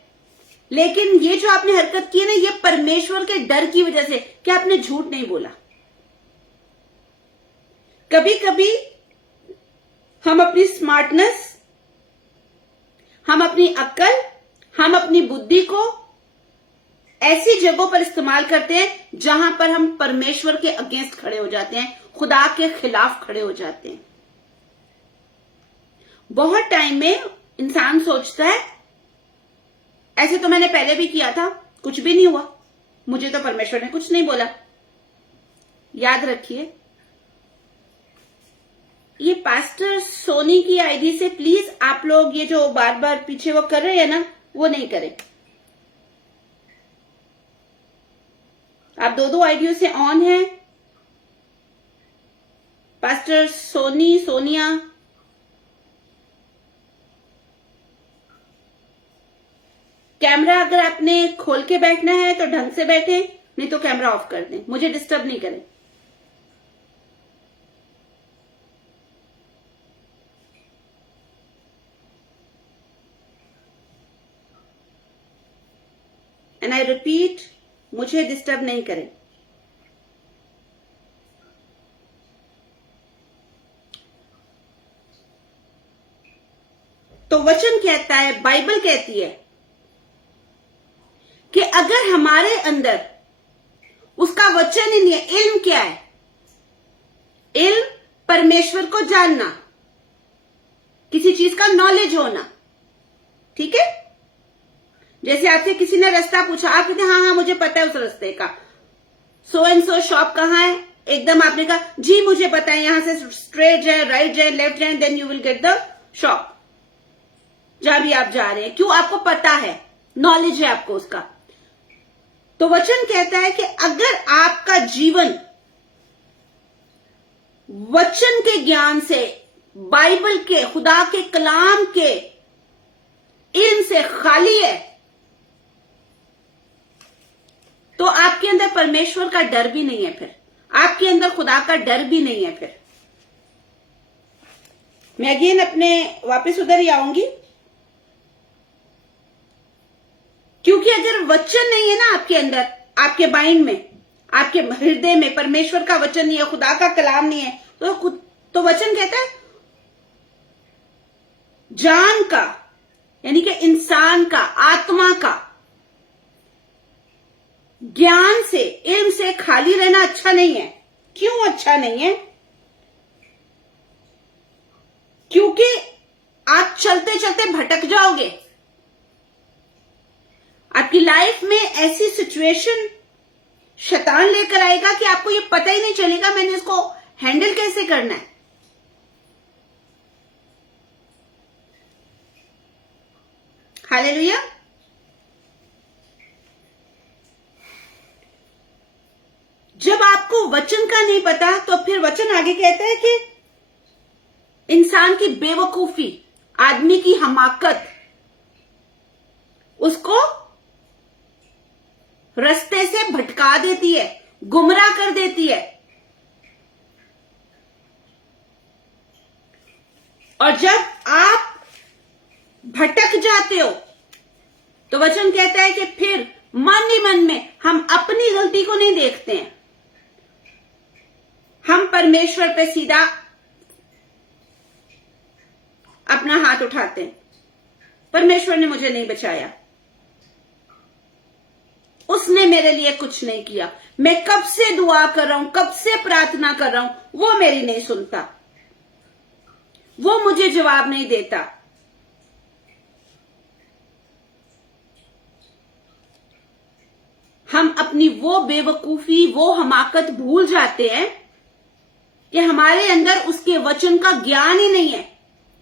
लेकिन ये जो आपने हरकत की है ना, ये परमेश्वर के डर की वजह से कि आपने झूठ नहीं बोला। कभी कभी हम अपनी स्मार्टनेस, हम अपनी अक्ल, हम अपनी बुद्धि को ऐसी जगहों पर इस्तेमाल करते हैं जहां पर हम परमेश्वर के अगेंस्ट खड़े हो जाते हैं, खुदा के खिलाफ खड़े हो जाते हैं। बहुत टाइम में इंसान सोचता है ऐसे तो मैंने पहले भी किया था, कुछ भी नहीं हुआ, मुझे तो परमेश्वर ने कुछ नहीं बोला। याद रखिए, ये पास्टर सोनी की आईडी से प्लीज आप लोग ये जो बार बार पीछे वो कर रहे हैं ना, वो नहीं करें। आप दो आईडियो से ऑन है, पास्टर सोनी, सोनिया, कैमरा अगर आपने खोल के बैठना है तो ढंग से बैठे, नहीं तो कैमरा ऑफ कर दें, मुझे डिस्टर्ब नहीं करें। एंड आई रिपीट, मुझे डिस्टर्ब नहीं करें। तो वचन कहता है, बाइबल कहती है कि अगर हमारे अंदर उसका वचन ही नहीं है, इल्म क्या है? इल्म परमेश्वर को जानना, किसी चीज का नॉलेज होना, ठीक है? जैसे आपसे किसी ने रास्ता पूछा, आप कहते हाँ हाँ मुझे पता है उस रास्ते का, सो एंड सो शॉप कहाँ है, एकदम आपने कहा जी मुझे पता है, यहां से स्ट्रेट जाए, राइट जाए, लेफ्ट जाए, then you will get the shop, जहां भी आप जा रहे हैं। क्यों? आपको पता है, नॉलेज है आपको उसका। तो वचन कहता है कि अगर आपका जीवन वचन के ज्ञान से, बाइबल के, खुदा के कलाम के इल्म से खाली है, तो आपके अंदर परमेश्वर का डर भी नहीं है, फिर आपके अंदर खुदा का डर भी नहीं है। फिर मैं अगेन अपने वापस उधर ही आऊंगी, क्योंकि अगर वचन नहीं है ना आपके अंदर, आपके माइंड में, आपके हृदय में परमेश्वर का वचन नहीं है, खुदा का कलाम नहीं है, तो वचन कहता है जान का, यानी कि इंसान का, आत्मा का ज्ञान से, इल्म से खाली रहना अच्छा नहीं है। क्यों अच्छा नहीं है? क्योंकि आप चलते चलते भटक जाओगे। आपकी लाइफ में ऐसी सिचुएशन शैतान लेकर आएगा कि आपको ये पता ही नहीं चलेगा मैंने इसको हैंडल कैसे करना है। हालेलुया। जब आपको वचन का नहीं पता तो फिर वचन आगे कहता है कि इंसान की बेवकूफी, आदमी की हमाकत उसको रास्ते से भटका देती है, गुमराह कर देती है। और जब आप भटक जाते हो तो वचन कहता है कि फिर मन ही मन में हम अपनी गलती को नहीं देखते हैं, हम परमेश्वर पे सीधा अपना हाथ उठाते हैं। परमेश्वर ने मुझे नहीं बचाया, उसने मेरे लिए कुछ नहीं किया, मैं कब से दुआ कर रहा हूं, कब से प्रार्थना कर रहा हूं, वो मेरी नहीं सुनता, वो मुझे जवाब नहीं देता। हम अपनी वो बेवकूफी, वो हमाकत भूल जाते हैं कि हमारे अंदर उसके वचन का ज्ञान ही नहीं है,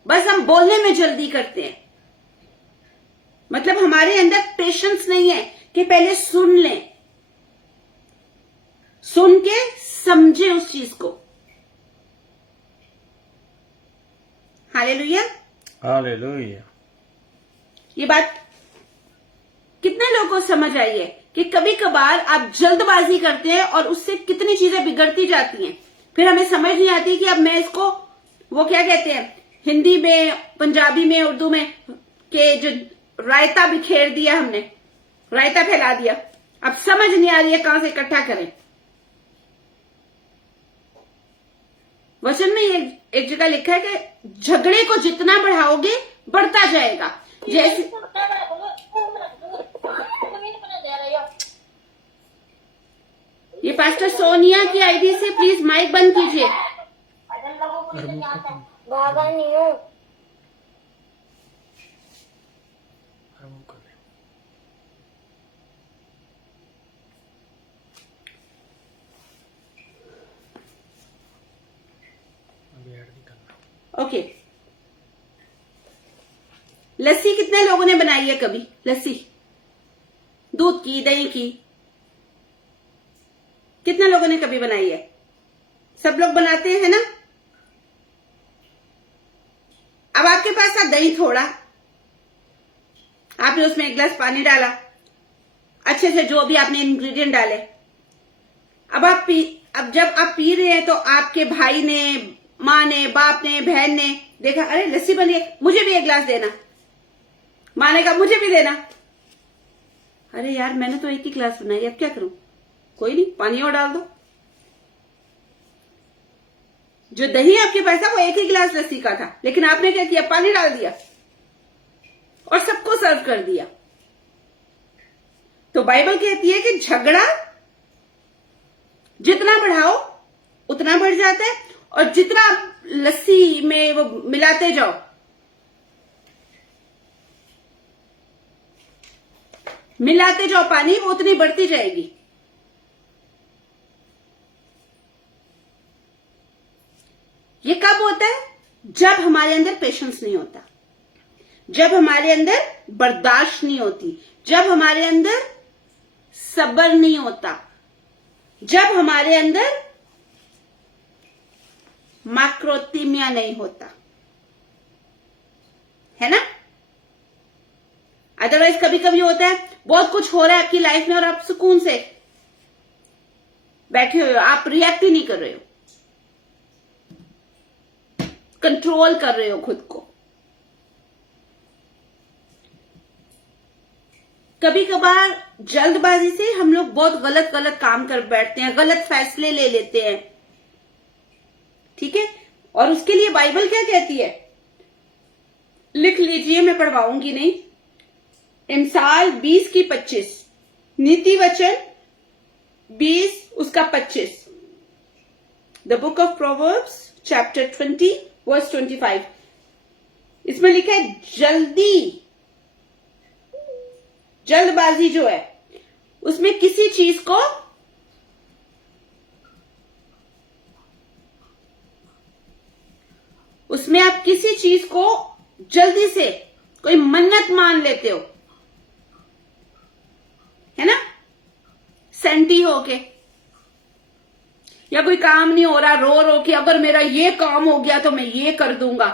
बस हम बोलने में जल्दी करते हैं। मतलब हमारे अंदर पेशेंस नहीं है कि पहले सुन लें, सुन के समझे उस चीज को। Hallelujah, hallelujah. ये बात कितने लोगों को समझ आई है कि कभी कभार आप जल्दबाजी करते हैं और उससे कितनी चीजें बिगड़ती जाती हैं। फिर हमें समझ नहीं आती कि अब मैं इसको, वो क्या कहते हैं हिंदी में, पंजाबी में, उर्दू में, के जो रायता बिखेर दिया हमने, रायता फैला दिया, अब समझ नहीं आ रही है कहां से इकट्ठा करें। वचन में एक जगह लिखा है कि झगड़े को जितना बढ़ाओगे बढ़ता जाएगा। जैसे ये पास्टर सोनिया की आईडी से प्लीज माइक बंद कीजिए। भागा नहीं हूँ। ओके, लस्सी कितने लोगों ने बनाई है कभी? लस्सी दूध की, दही की, कितने लोगों ने कभी बनाई है? सब लोग बनाते हैं ना। अब आपके पास था दही थोड़ा, आपने उसमें एक गिलास पानी डाला, अच्छे से जो भी आपने इंग्रेडिएंट डाले, अब जब आप पी रहे हैं तो आपके भाई ने, माँ ने, बाप ने, बहन ने देखा, अरे लस्सी बनी है, मुझे भी एक गिलास देना। माँ ने कहा मुझे भी देना। अरे यार मैंने तो एक ही गिलास बनाई, अब क्या करूं? कोई नहीं, पानी और डाल दो। जो दही आपके पास था वो एक ही गिलास लस्सी का था, लेकिन आपने क्या किया? पानी डाल दिया और सबको सर्व कर दिया। तो बाइबल कहती है कि झगड़ा जितना बढ़ाओ उतना बढ़ जाता है, और जितना लस्सी में वो मिलाते जाओ, पानी, वो उतनी बढ़ती जाएगी। ये कब होता है? जब हमारे अंदर पेशेंस नहीं होता, जब हमारे अंदर बर्दाश्त नहीं होती, जब हमारे अंदर सब्र नहीं होता, जब हमारे अंदर माक्रोतीमिया नहीं होता, है ना। अदरवाइज कभी कभी होता है बहुत कुछ हो रहा है आपकी लाइफ में और आप सुकून से बैठे हुए हो, आप रिएक्ट ही नहीं कर रहे हो, कंट्रोल कर रहे हो खुद को। कभी कभार जल्दबाजी से हम लोग बहुत गलत काम कर बैठते हैं, गलत फैसले ले लेते हैं, ठीक है। और उसके लिए बाइबल क्या कहती है? लिख लीजिए, मैं पढ़वाऊंगी नहीं। इमसाल 20 की 25, नीति वचन 20 उसका 25, the book of Proverbs chapter 20 verse 25। इसमें लिखा है जल्दबाजी जो है उसमें किसी चीज को जिसमें आप किसी चीज को जल्दी से कोई मन्नत मान लेते हो, है ना, सेंटी होके, या कोई काम नहीं हो रहा रो रो के अगर मेरा ये काम हो गया तो मैं ये कर दूंगा,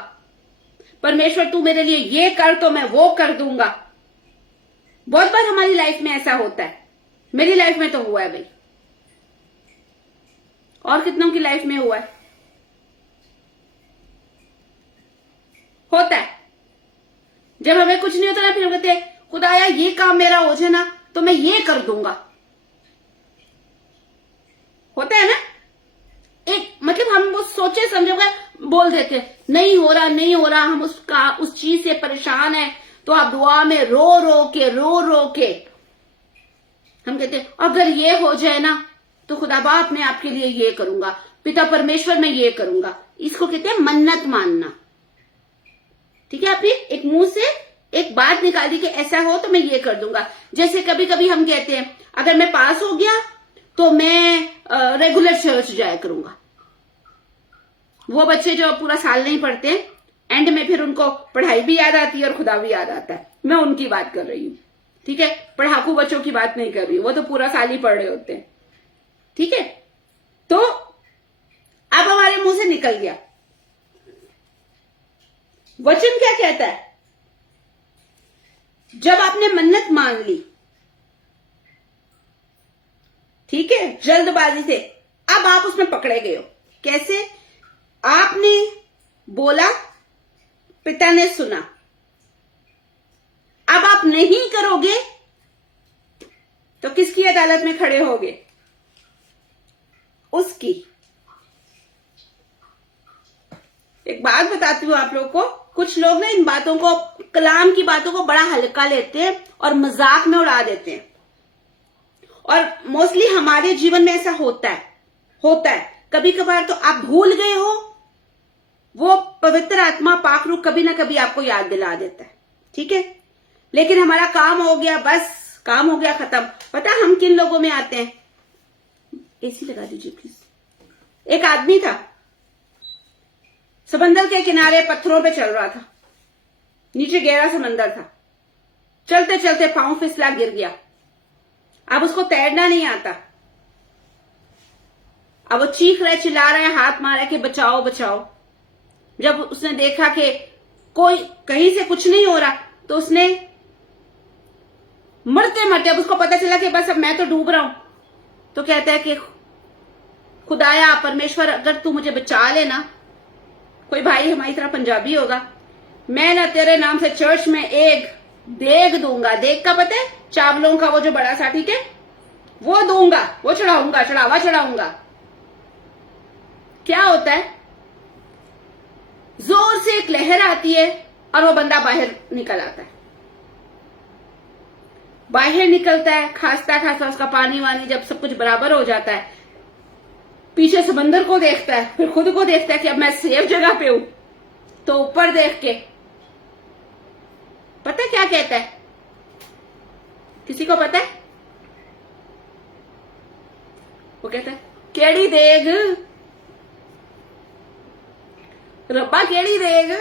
परमेश्वर तू मेरे लिए ये कर तो मैं वो कर दूंगा। बहुत बार हमारी लाइफ में ऐसा होता है, मेरी लाइफ में तो हुआ है भाई, और कितनों की लाइफ में हुआ है, होता है। जब हमें कुछ नहीं होता ना, फिर हम कहते हैं खुदाया ये काम मेरा हो जाए ना तो मैं ये कर दूंगा। होता है ना, एक मतलब हम वो सोचे समझे बोल देते हैं, नहीं हो रहा नहीं हो रहा, हम उस चीज से परेशान है, तो आप दुआ में रो रो के हम कहते हैं अगर ये हो जाए ना तो खुदा बाप मैं आपके लिए ये करूंगा, पिता परमेश्वर मैं ये करूंगा। इसको कहते हैं मन्नत मानना। ठीक है, आपने एक मुंह से एक बात निकाली कि ऐसा हो तो मैं ये कर दूंगा। जैसे कभी कभी हम कहते हैं अगर मैं पास हो गया तो मैं रेगुलर चर्च जाया करूंगा। वो बच्चे जो पूरा साल नहीं पढ़ते, एंड में फिर उनको पढ़ाई भी याद आती है और खुदा भी याद आता है। मैं उनकी बात कर रही हूं, ठीक है, पढ़ाकू बच्चों की बात नहीं कर रही हूं, वो तो पूरा साल ही पढ़ रहे होते हैं। ठीक है, तो अब हमारे मुंह से निकल गया। वचन क्या कहता है? जब आपने मन्नत मान ली, ठीक है, जल्दबाजी से, अब आप उसमें पकड़े गए हो। कैसे? आपने बोला, पिता ने सुना, अब आप नहीं करोगे तो किसकी अदालत में खड़े होगे? उसकी। एक बात बताती हूं आप लोगों को, कुछ लोग ना इन बातों को, कलाम की बातों को बड़ा हल्का लेते हैं और मजाक में उड़ा देते हैं, और मोस्टली हमारे जीवन में ऐसा होता है। कभी कभार तो आप भूल गए हो, वो पवित्र आत्मा पाक रूह कभी ना कभी आपको याद दिला देता है। ठीक है, लेकिन हमारा काम हो गया, बस काम हो गया, खत्म। पता हम किन लोगों में आते हैं? एसी लगा दीजिए प्लीज। एक आदमी था, समंदर के किनारे पत्थरों पे चल रहा था, नीचे गहरा समंदर था, चलते चलते पांव फिसला, गिर गया। अब उसको तैरना नहीं आता, अब वो चीख रहे, चिल्ला रहे, हाथ मारे कि बचाओ बचाओ। जब उसने देखा कि कोई कहीं से कुछ नहीं हो रहा, तो उसने मरते मरते, अब उसको पता चला कि बस अब मैं तो डूब रहा हूं, तो कहता है कि खुदाया परमेश्वर अगर तू मुझे बचा लेना, कोई भाई हमारी तरह पंजाबी होगा, मैं ना तेरे नाम से चर्च में एक देग दूंगा। देग का पता है? चावलों का वो जो बड़ा सा, ठीक है, वो दूंगा, वो चढ़ाऊंगा, चढ़ावा चढ़ाऊंगा। क्या होता है? जोर से एक लहर आती है और वो बंदा बाहर निकल आता है। बाहर निकलता है, खांसता खांसता उसका पानी वानी जब सब कुछ बराबर हो जाता है, पीछे समंदर को देखता है, फिर खुद को देखता है कि अब मैं सेफ जगह पे हूं, तो ऊपर देख के पता क्या कहता है? किसी को पता है? वो कहता है केड़ी देग रब्बा, केड़ी देग।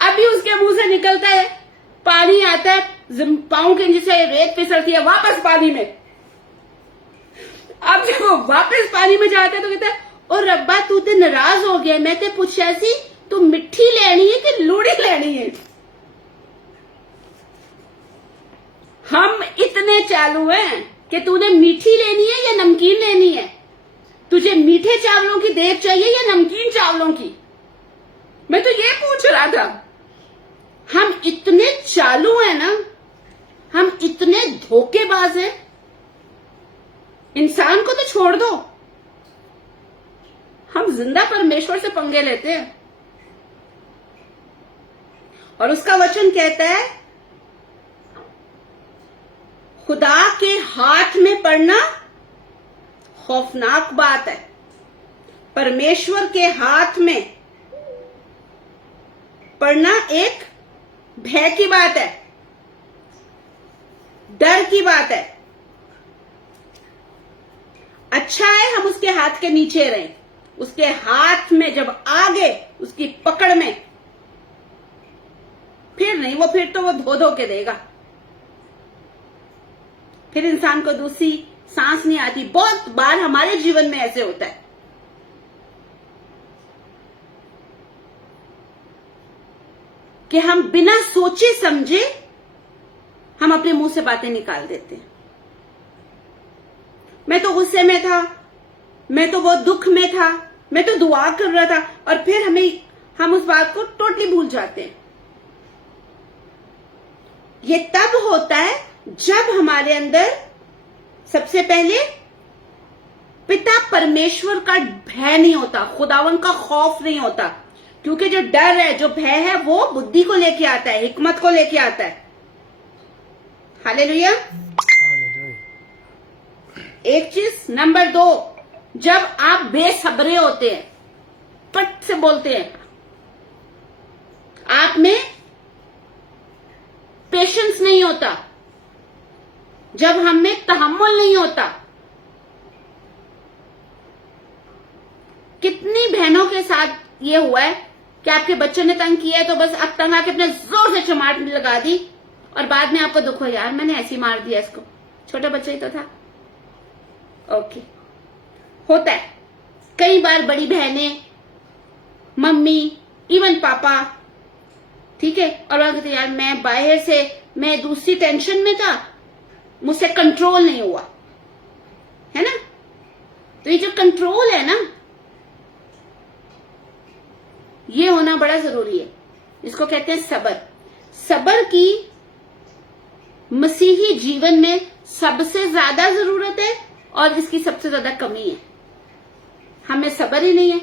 अभी उसके मुंह से निकलता है, पानी आता है, पांव के नीचे से रेत फिसलती है, वापस पानी में। अब जब वो वापस पानी में जाता है तो कहता है ओ रब्बा तू ते नाराज हो गया, मैं ते पूछा सी तू मिठी लेनी है कि लूड़ी लेनी है। हम इतने चालू हैं कि तूने मीठी लेनी है या नमकीन लेनी है, तुझे मीठे चावलों की देग चाहिए या नमकीन चावलों की। मैं तो ये पूछ रहा था। हम इतने चालू हैं ना, हम इतने धोखेबाज हैं। इंसान को तो छोड़ दो, हम जिंदा परमेश्वर से पंगे लेते हैं। और उसका वचन कहता है खुदा के हाथ में पड़ना खौफनाक बात है। परमेश्वर के हाथ में पड़ना एक भय की बात है, डर की बात है। अच्छा है हम उसके हाथ के नीचे रहें, उसके हाथ में जब आ गए, उसकी पकड़ में, फिर नहीं, वो फिर तो वो धो धो के देगा। फिर इंसान को दूसरी सांस नहीं आती। बहुत बार हमारे जीवन में ऐसे होता है कि हम बिना सोचे समझे हम अपने मुंह से बातें निकाल देते हैं। मैं तो गुस्से में था, मैं तो बहुत दुख में था, मैं तो दुआ कर रहा था, और फिर हम उस बात को टोटली भूल जाते हैं। ये तब होता है जब हमारे अंदर सबसे पहले पिता परमेश्वर का भय नहीं होता, खुदावन का खौफ नहीं होता। क्योंकि जो डर है, जो भय है, वो बुद्धि को लेके आता है, हिकमत को लेके आता है। हालेलुया। एक चीज। नंबर 2, जब आप बेसब्रे होते हैं, पट से बोलते हैं, आप में पेशेंस नहीं होता, जब हम में तहम्मुल नहीं होता। कितनी बहनों के साथ ये हुआ है कि आपके बच्चों ने तंग किया है तो बस आप तंग आके अपने जोर से चमाट लगा दी, और बाद में आपको दुख हो, यार मैंने ऐसे ही मार दिया इसको, छोटा बच्चा ही तो था। ओके, होता है। कई बार बड़ी बहनें, मम्मी, इवन पापा, ठीक है, और वो कहते यार मैं बाहर से, मैं दूसरी टेंशन में था, मुझसे कंट्रोल नहीं हुआ, है ना। तो ये जो कंट्रोल है ना, ये होना बड़ा जरूरी है। इसको कहते हैं सब्र। सब्र की मसीही जीवन में सबसे ज्यादा जरूरत है और इसकी सबसे ज्यादा कमी है। हमें सब्र ही नहीं है।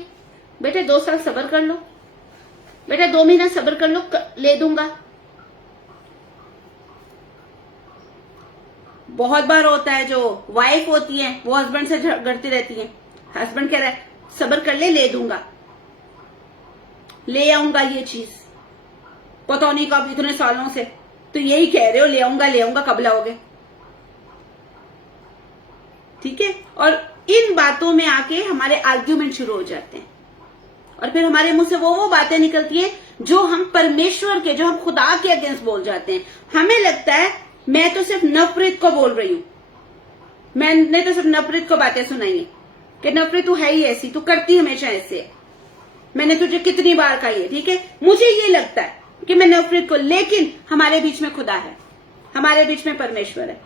बेटे 2 साल सब्र कर लो, बेटा 2 महीना सब्र कर लो, ले दूंगा। बहुत बार होता है जो वाइफ होती है वो हस्बैंड से झगड़ती रहती है। हस्बैंड कह रहा है सब्र कर ले दूंगा, ले आऊंगा ये चीज, पता नहीं कब, इतने सालों से तो यही कह रहे हो ले आऊंगा, कब लाओगे। ठीक है, और इन बातों में आके हमारे आर्ग्यूमेंट शुरू हो जाते हैं, और फिर हमारे मुंह से वो बातें निकलती हैं जो हम परमेश्वर के, जो हम खुदा के अगेंस्ट बोल जाते हैं। हमें लगता है मैं तो सिर्फ नफरत को बोल रही हूं, मैंने तो सिर्फ नफरत को बातें सुनाई है कि नफरत तू है ही ऐसी, तू करती हमेशा ऐसे, मैंने तुझे कितनी बार कही है। ठीक है, मुझे ये लगता है कि मैं नफरत को, लेकिन हमारे बीच में खुदा है, हमारे बीच में परमेश्वर है।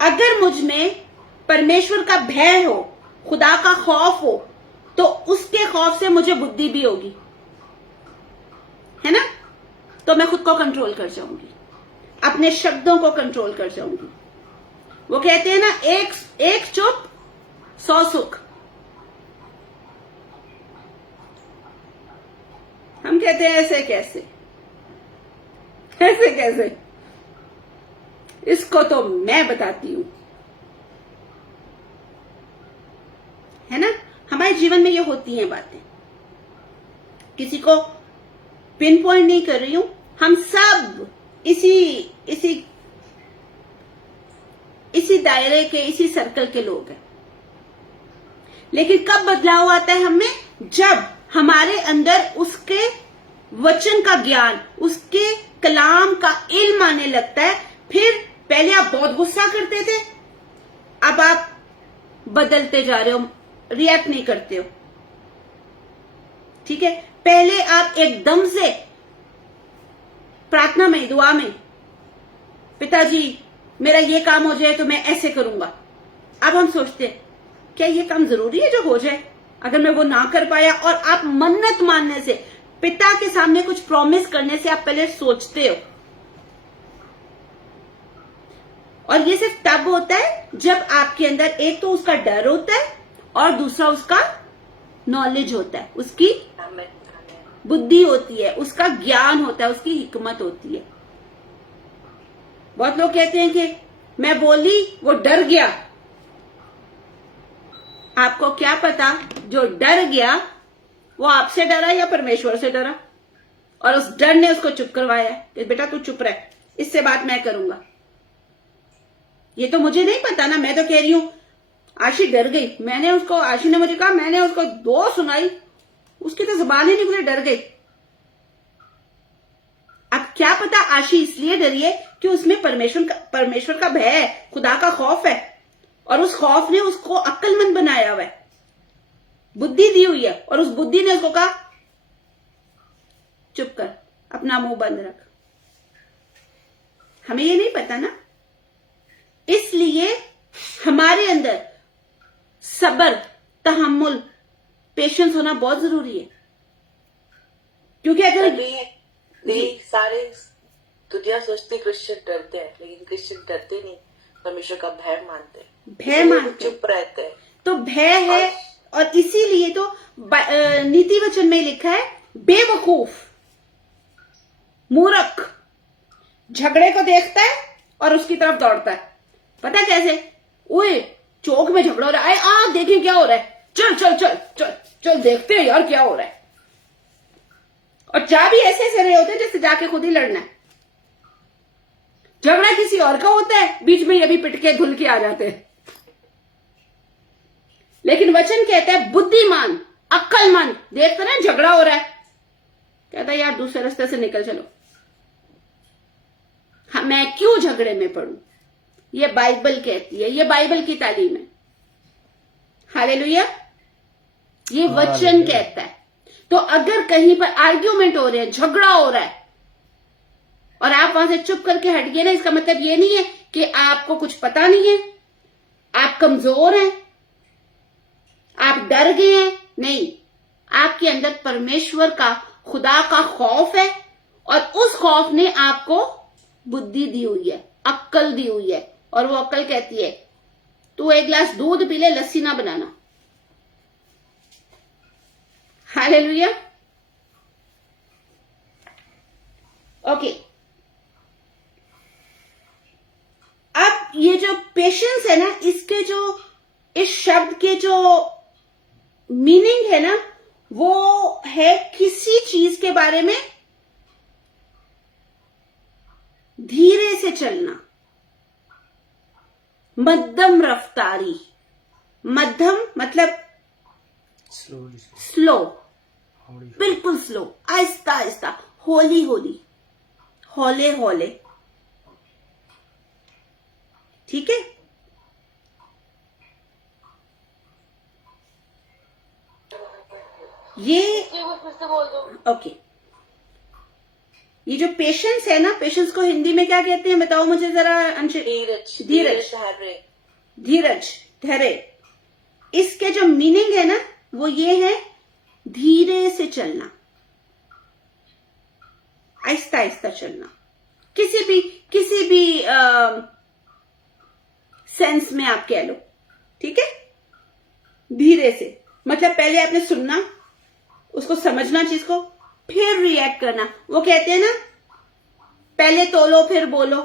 अगर मुझ में परमेश्वर का भय हो, खुदा का खौफ हो, तो उसके खौफ से मुझे बुद्धि भी होगी, है ना। तो मैं खुद को कंट्रोल कर जाऊंगी, अपने शब्दों को कंट्रोल कर जाऊंगी। वो कहते हैं ना, एक चुप 100 सुख। हम कहते हैं ऐसे कैसे, ऐसे कैसे, इसको तो मैं बताती हूं, है ना। हमारे जीवन में ये होती हैं बातें, किसी को पिन पॉइंट नहीं कर रही हूं, हम सब इसी दायरे के, इसी सर्कल के लोग हैं। लेकिन कब बदलाव आता है हमें, जब हमारे अंदर उसके वचन का ज्ञान, उसके कलाम का इल्म आने लगता है। फिर पहले आप बहुत गुस्सा करते थे, अब आप बदलते जा रहे हो, रिएक्ट नहीं करते हो। ठीक है, पहले आप एकदम से प्रार्थना में, दुआ में, पिताजी मेरा ये काम हो जाए तो मैं ऐसे करूंगा। अब हम सोचते हैं क्या ये काम जरूरी है जो हो जाए, अगर मैं वो ना कर पाया। और आप मन्नत मानने से, पिता के सामने कुछ प्रॉमिस करने से आप पहले सोचते हो। और ये सिर्फ तब होता है जब आपके अंदर एक तो उसका डर होता है और दूसरा उसका नॉलेज होता है, उसकी बुद्धि होती है, उसका ज्ञान होता है, उसकी हिकमत होती है। बहुत लोग कहते हैं कि मैं बोली वो डर गया। आपको क्या पता जो डर गया वो आपसे डरा या परमेश्वर से डरा, और उस डर ने उसको चुप करवाया कि बेटा तू चुप रह, इससे बात मैं करूंगा। ये तो मुझे नहीं पता ना, मैं तो कह रही हूं आशी डर गई। आशी ने मुझे कहा, मैंने उसको 2 सुनाई, उसकी तो जुबान ही नहीं खुली, डर गई। अब क्या पता आशी इसलिए डरी है कि उसमें परमेश्वर का भय है, खुदा का खौफ है, और उस खौफ ने उसको अक्लमंद बनाया हुआ है, बुद्धि दी हुई है, और उस बुद्धि ने उसको कहा चुप कर, अपना मुंह बंद रख। हमें ये नहीं पता ना, इसलिए हमारे अंदर सब्र, तहम्मुल, पेशेंस होना बहुत जरूरी है। क्योंकि अगर नहीं, सारे दुनिया सोचती क्रिश्चियन डरते हैं, लेकिन क्रिश्चियन डरते नहीं, परमेश्वर का भय मानते हैं, भय मानते चुप रहते हैं। तो भय है, और इसीलिए तो नीति वचन में लिखा है, बेवकूफ, मूर्ख झगड़े को देखता है और उसकी तरफ दौड़ता है। पता है कैसे? ओए चौक में झगड़ा हो रहा है, आ देखें क्या हो रहा है, चल चल चल चल चल देखते हैं यार क्या हो रहा है। और जा भी ऐसे रहे होते हैं जैसे जाके खुद ही लड़ना है। झगड़ा किसी और का होता है, बीच में ये भी पिट के धुल के आ जाते हैं। लेकिन वचन कहता है बुद्धिमान, अक्लमंद देखता ना झगड़ा हो रहा है, कहता है यार दूसरे रास्ते से निकल चलो, हाँ मैं क्यों झगड़े में पड़ूं। ये बाइबल कहती है, ये बाइबल की तालीम है। हालेलुया, ये वचन कहता है। तो अगर कहीं पर आर्ग्यूमेंट हो रहे हैं, झगड़ा हो रहा है, और आप वहां से चुप करके हट गए ना, इसका मतलब ये नहीं है कि आपको कुछ पता नहीं है, आप कमजोर हैं, आप डर गए हैं। नहीं, आपके अंदर परमेश्वर का, खुदा का खौफ है, और उस खौफ ने आपको बुद्धि दी हुई है, अक्ल दी हुई है, और वो अक्ल कहती है तू 1 गिलास दूध पी ले, लस्सी ना बनाना। हालेलुया। ओके, अब ये जो पेशेंस है ना, इसके जो, इस शब्द के जो मीनिंग है ना, वो है किसी चीज के बारे में धीरे से चलना, मध्यम रफ्तारी। मध्यम मतलब स्लो, बिल्कुल स्लो, आहिस्ता आहिस्ता, होली होली, हौले हौले, ठीक है। ये ओके, ये जो पेशेंस है ना, पेशेंस को हिंदी में क्या कहते हैं बताओ मुझे जरा अंश। धीरज, धीरज, धैर्य। इसके जो मीनिंग है ना, वो ये है धीरे से चलना, आहिस्ता आहिस्ता चलना, किसी भी सेंस में आप कह लो, ठीक है। धीरे से मतलब पहले आपने सुनना, उसको समझना चीज को, फिर रिएक्ट करना। वो कहते हैं ना, पहले तोलो फिर बोलो,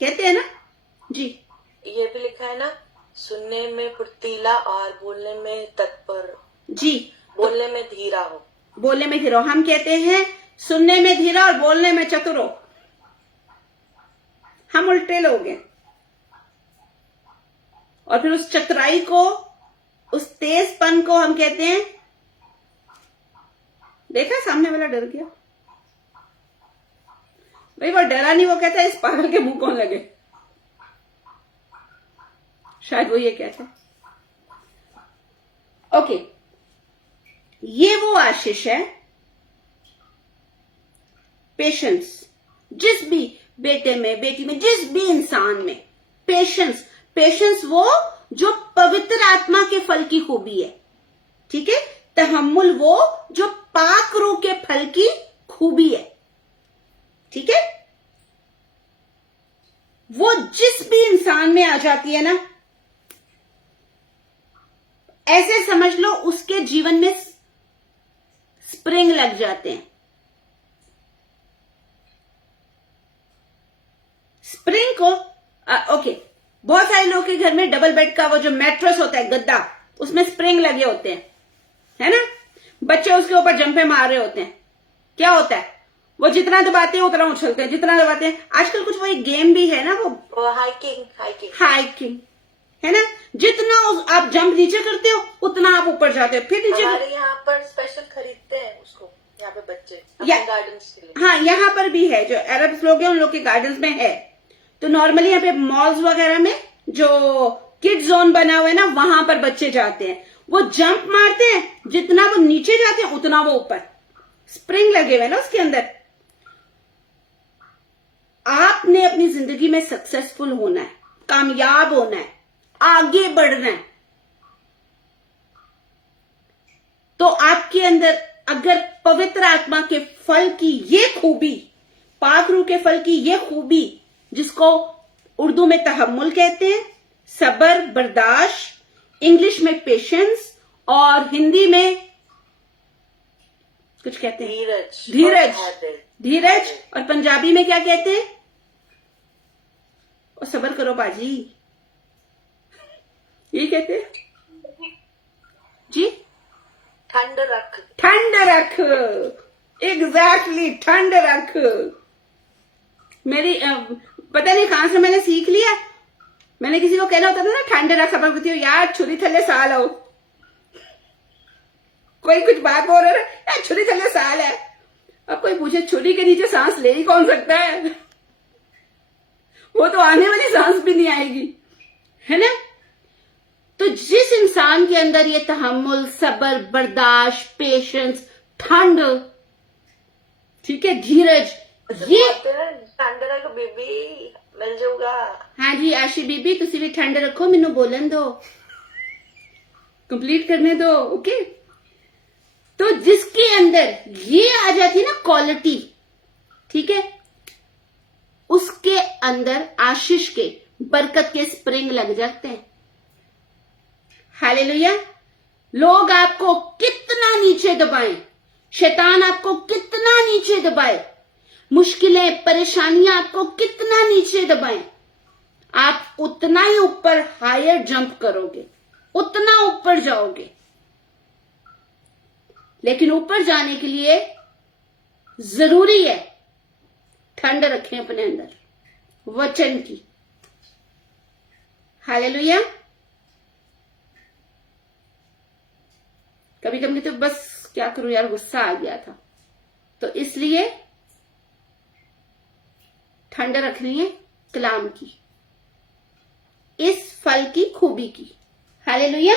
कहते हैं ना जी। ये भी लिखा है ना, सुनने में फुर्तीला और बोलने में तत्पर जी, बोलने में धीरा हो, बोलने में धीरा हो। हम कहते हैं सुनने में धीरा और बोलने में चतुर हो। हम उल्टे लोग हैं, और फिर उस चतुराई को, उस तेजपन को हम कहते हैं, देखा सामने वाला डर गया भाई, वो डरा नहीं, वो कहता है इस पागल के मुंह कौन लगे, शायद वो ये कहता है। ओके, ये वो आशीष है, पेशेंस। जिस भी बेटे में, बेटी में, जिस भी इंसान में पेशेंस, पेशेंस वो जो पवित्र आत्मा के फल की खूबी है, ठीक है। तहम्मुल वो जो पाक रूह के फल की खूबी है, ठीक है। वो जिस भी इंसान में आ जाती है ना, ऐसे समझ लो उसके जीवन में स्प्रिंग लग जाते हैं। स्प्रिंग को ओके, बहुत सारे लोग के घर में डबल बेड का वो जो मैट्रेस होता है, गद्दा, उसमें स्प्रिंग लगे होते हैं, है ना। बच्चे उसके ऊपर जंपे मार रहे होते हैं, क्या होता है, वो जितना दबाते हैं उतना उछलते हैं, जितना दबाते हैं। आजकल कुछ वो एक गेम भी है ना, वो हाइकिंग, है ना। जितना आप जंप नीचे करते हो उतना आप ऊपर जाते हो, फिर नीचे। हमारे यहाँ पर स्पेशल खरीदते हैं उसको, यहाँ पे बच्चे या- अपने गार्डन्स के लिए। हाँ, यहाँ पर भी है, जो अरब्स लोग हैं उन लोग के गार्डन्स में है। तो नॉर्मली यहाँ पे मॉल्स वगैरह में जो किड जोन बना हुआ है ना, वहां पर बच्चे जाते हैं, वो जंप मारते हैं, जितना वो नीचे जाते हैं उतना वो ऊपर। स्प्रिंग लगे हुए हैं ना उसके अंदर। आपने अपनी जिंदगी में सक्सेसफुल होना है, कामयाब होना है, आगे बढ़ना है, तो आपके अंदर अगर पवित्र आत्मा के फल की ये खूबी, पाक रूह के फल की ये खूबी, जिसको उर्दू में तहम्मुल कहते हैं, सब्र, बर्दाश्त, इंग्लिश में पेशेंस, और हिंदी में कुछ कहते हैं धीरज, और पंजाबी में क्या कहते हैं? और सब्र करो बाजी, ये कहते हैं जी, ठंड रख। एग्जैक्टली, ठंड रख। मेरी पता नहीं कहां से मैंने सीख लिया। मैंने किसी को कहना होता था ना ठंड रख, सब कहती हो यार छुरी थल्ले साल हो, कोई कुछ बात बोल रहा है यार छुरी थल्ले साल है। अब कोई पूछे छुरी के नीचे सांस ले ही कौन सकता है, वो तो आने वाली सांस भी नहीं आएगी, है ना। तो जिस इंसान के अंदर ये तहम्मुल, सब्र, बर्दाश्त, पेशेंस, ठंड, ठीक है, धीरज, ये ठंड रख बीबी, मिल जाऊगा। हाँ जी आशी बीबी, तुसी भी ठंड रखो, मैनू बोलन दो, कंप्लीट करने दो, ओके। तो जिसके अंदर ये आ जाती है ना क्वालिटी, ठीक है, उसके अंदर आशीष के, बरकत के स्प्रिंग लग जाते हैं। हालेलुया। लोग आपको कितना नीचे दबाएं, शैतान आपको कितना नीचे दबाए, मुश्किलें, परेशानियां आपको कितना नीचे दबाएं, आप उतना ही ऊपर हायर जंप करोगे, उतना ऊपर जाओगे। लेकिन ऊपर जाने के लिए जरूरी है ठंड रखें अपने अंदर वचन की। हालेलुया। कभी कभी तो बस क्या करूं यार, गुस्सा आ गया था, तो इसलिए ठंड रखनी है कलाम की, इस फल की खूबी की। हालेलुया।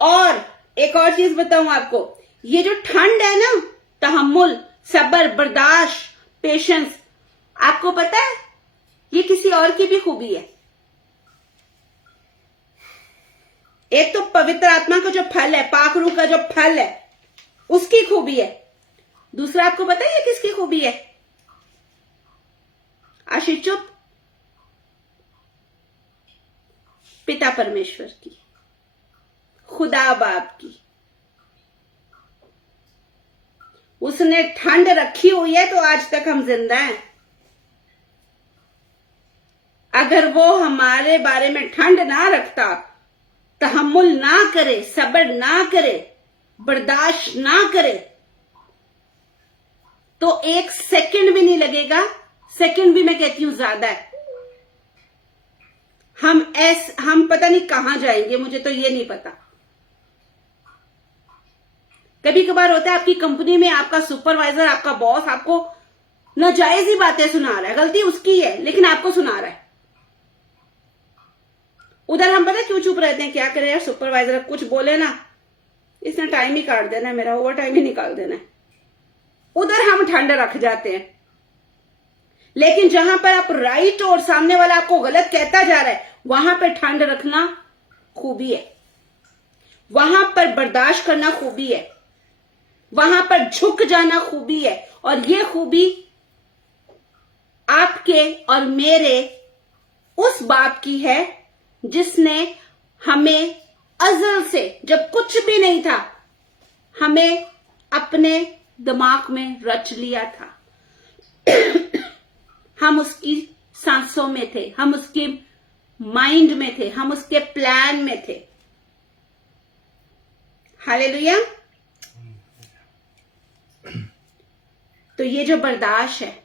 और एक और चीज बताऊं आपको, ये जो ठंड है ना, तहम्मुल, सब्र, बर्दाश्त, पेशेंस, आपको पता है ये किसी और की भी खूबी है। एक तो पवित्र आत्मा का जो फल है, पाक रूह का जो फल है, उसकी खूबी है। दूसरा आपको पता है ये किसकी खूबी है? आशीष चुप। पिता परमेश्वर की, खुदा बाप की। उसने ठंड रखी हुई है तो आज तक हम जिंदा हैं। अगर वो हमारे बारे में ठंड ना रखता, तहम्मुल ना करे, सब्र ना करे, बर्दाश्त ना करे, तो एक सेकंड भी नहीं लगेगा। सेकंड भी मैं कहती हूं ज्यादा है, हम पता नहीं कहां जाएंगे, मुझे तो ये नहीं पता। कभी कभार होता है आपकी कंपनी में आपका सुपरवाइजर, आपका बॉस आपको नाजायज ही बातें सुना रहा है, गलती उसकी है लेकिन आपको सुना रहा है। उधर हम पता क्यों चुप रहते हैं? क्या करें यार, सुपरवाइजर कुछ बोले ना, इसने टाइम ही काट देना है, मेरा ओवर टाइम ही निकाल देना है। उधर हम ठंड रख जाते हैं। लेकिन जहां पर आप राइट और सामने वाला आपको गलत कहता जा रहा है, वहां पर ठंड रखना खूबी है, वहां पर बर्दाश्त करना खूबी है, वहां पर झुक जाना खूबी है। और ये खूबी आपके और मेरे उस बाप की है जिसने हमें अज़ल से, जब कुछ भी नहीं था, हमें अपने दिमाग में रच लिया था। हम उसकी सांसों में थे, हम उसके माइंड में थे, हम उसके प्लान में थे। हालेलुया। तो ये जो बर्दाश्त है,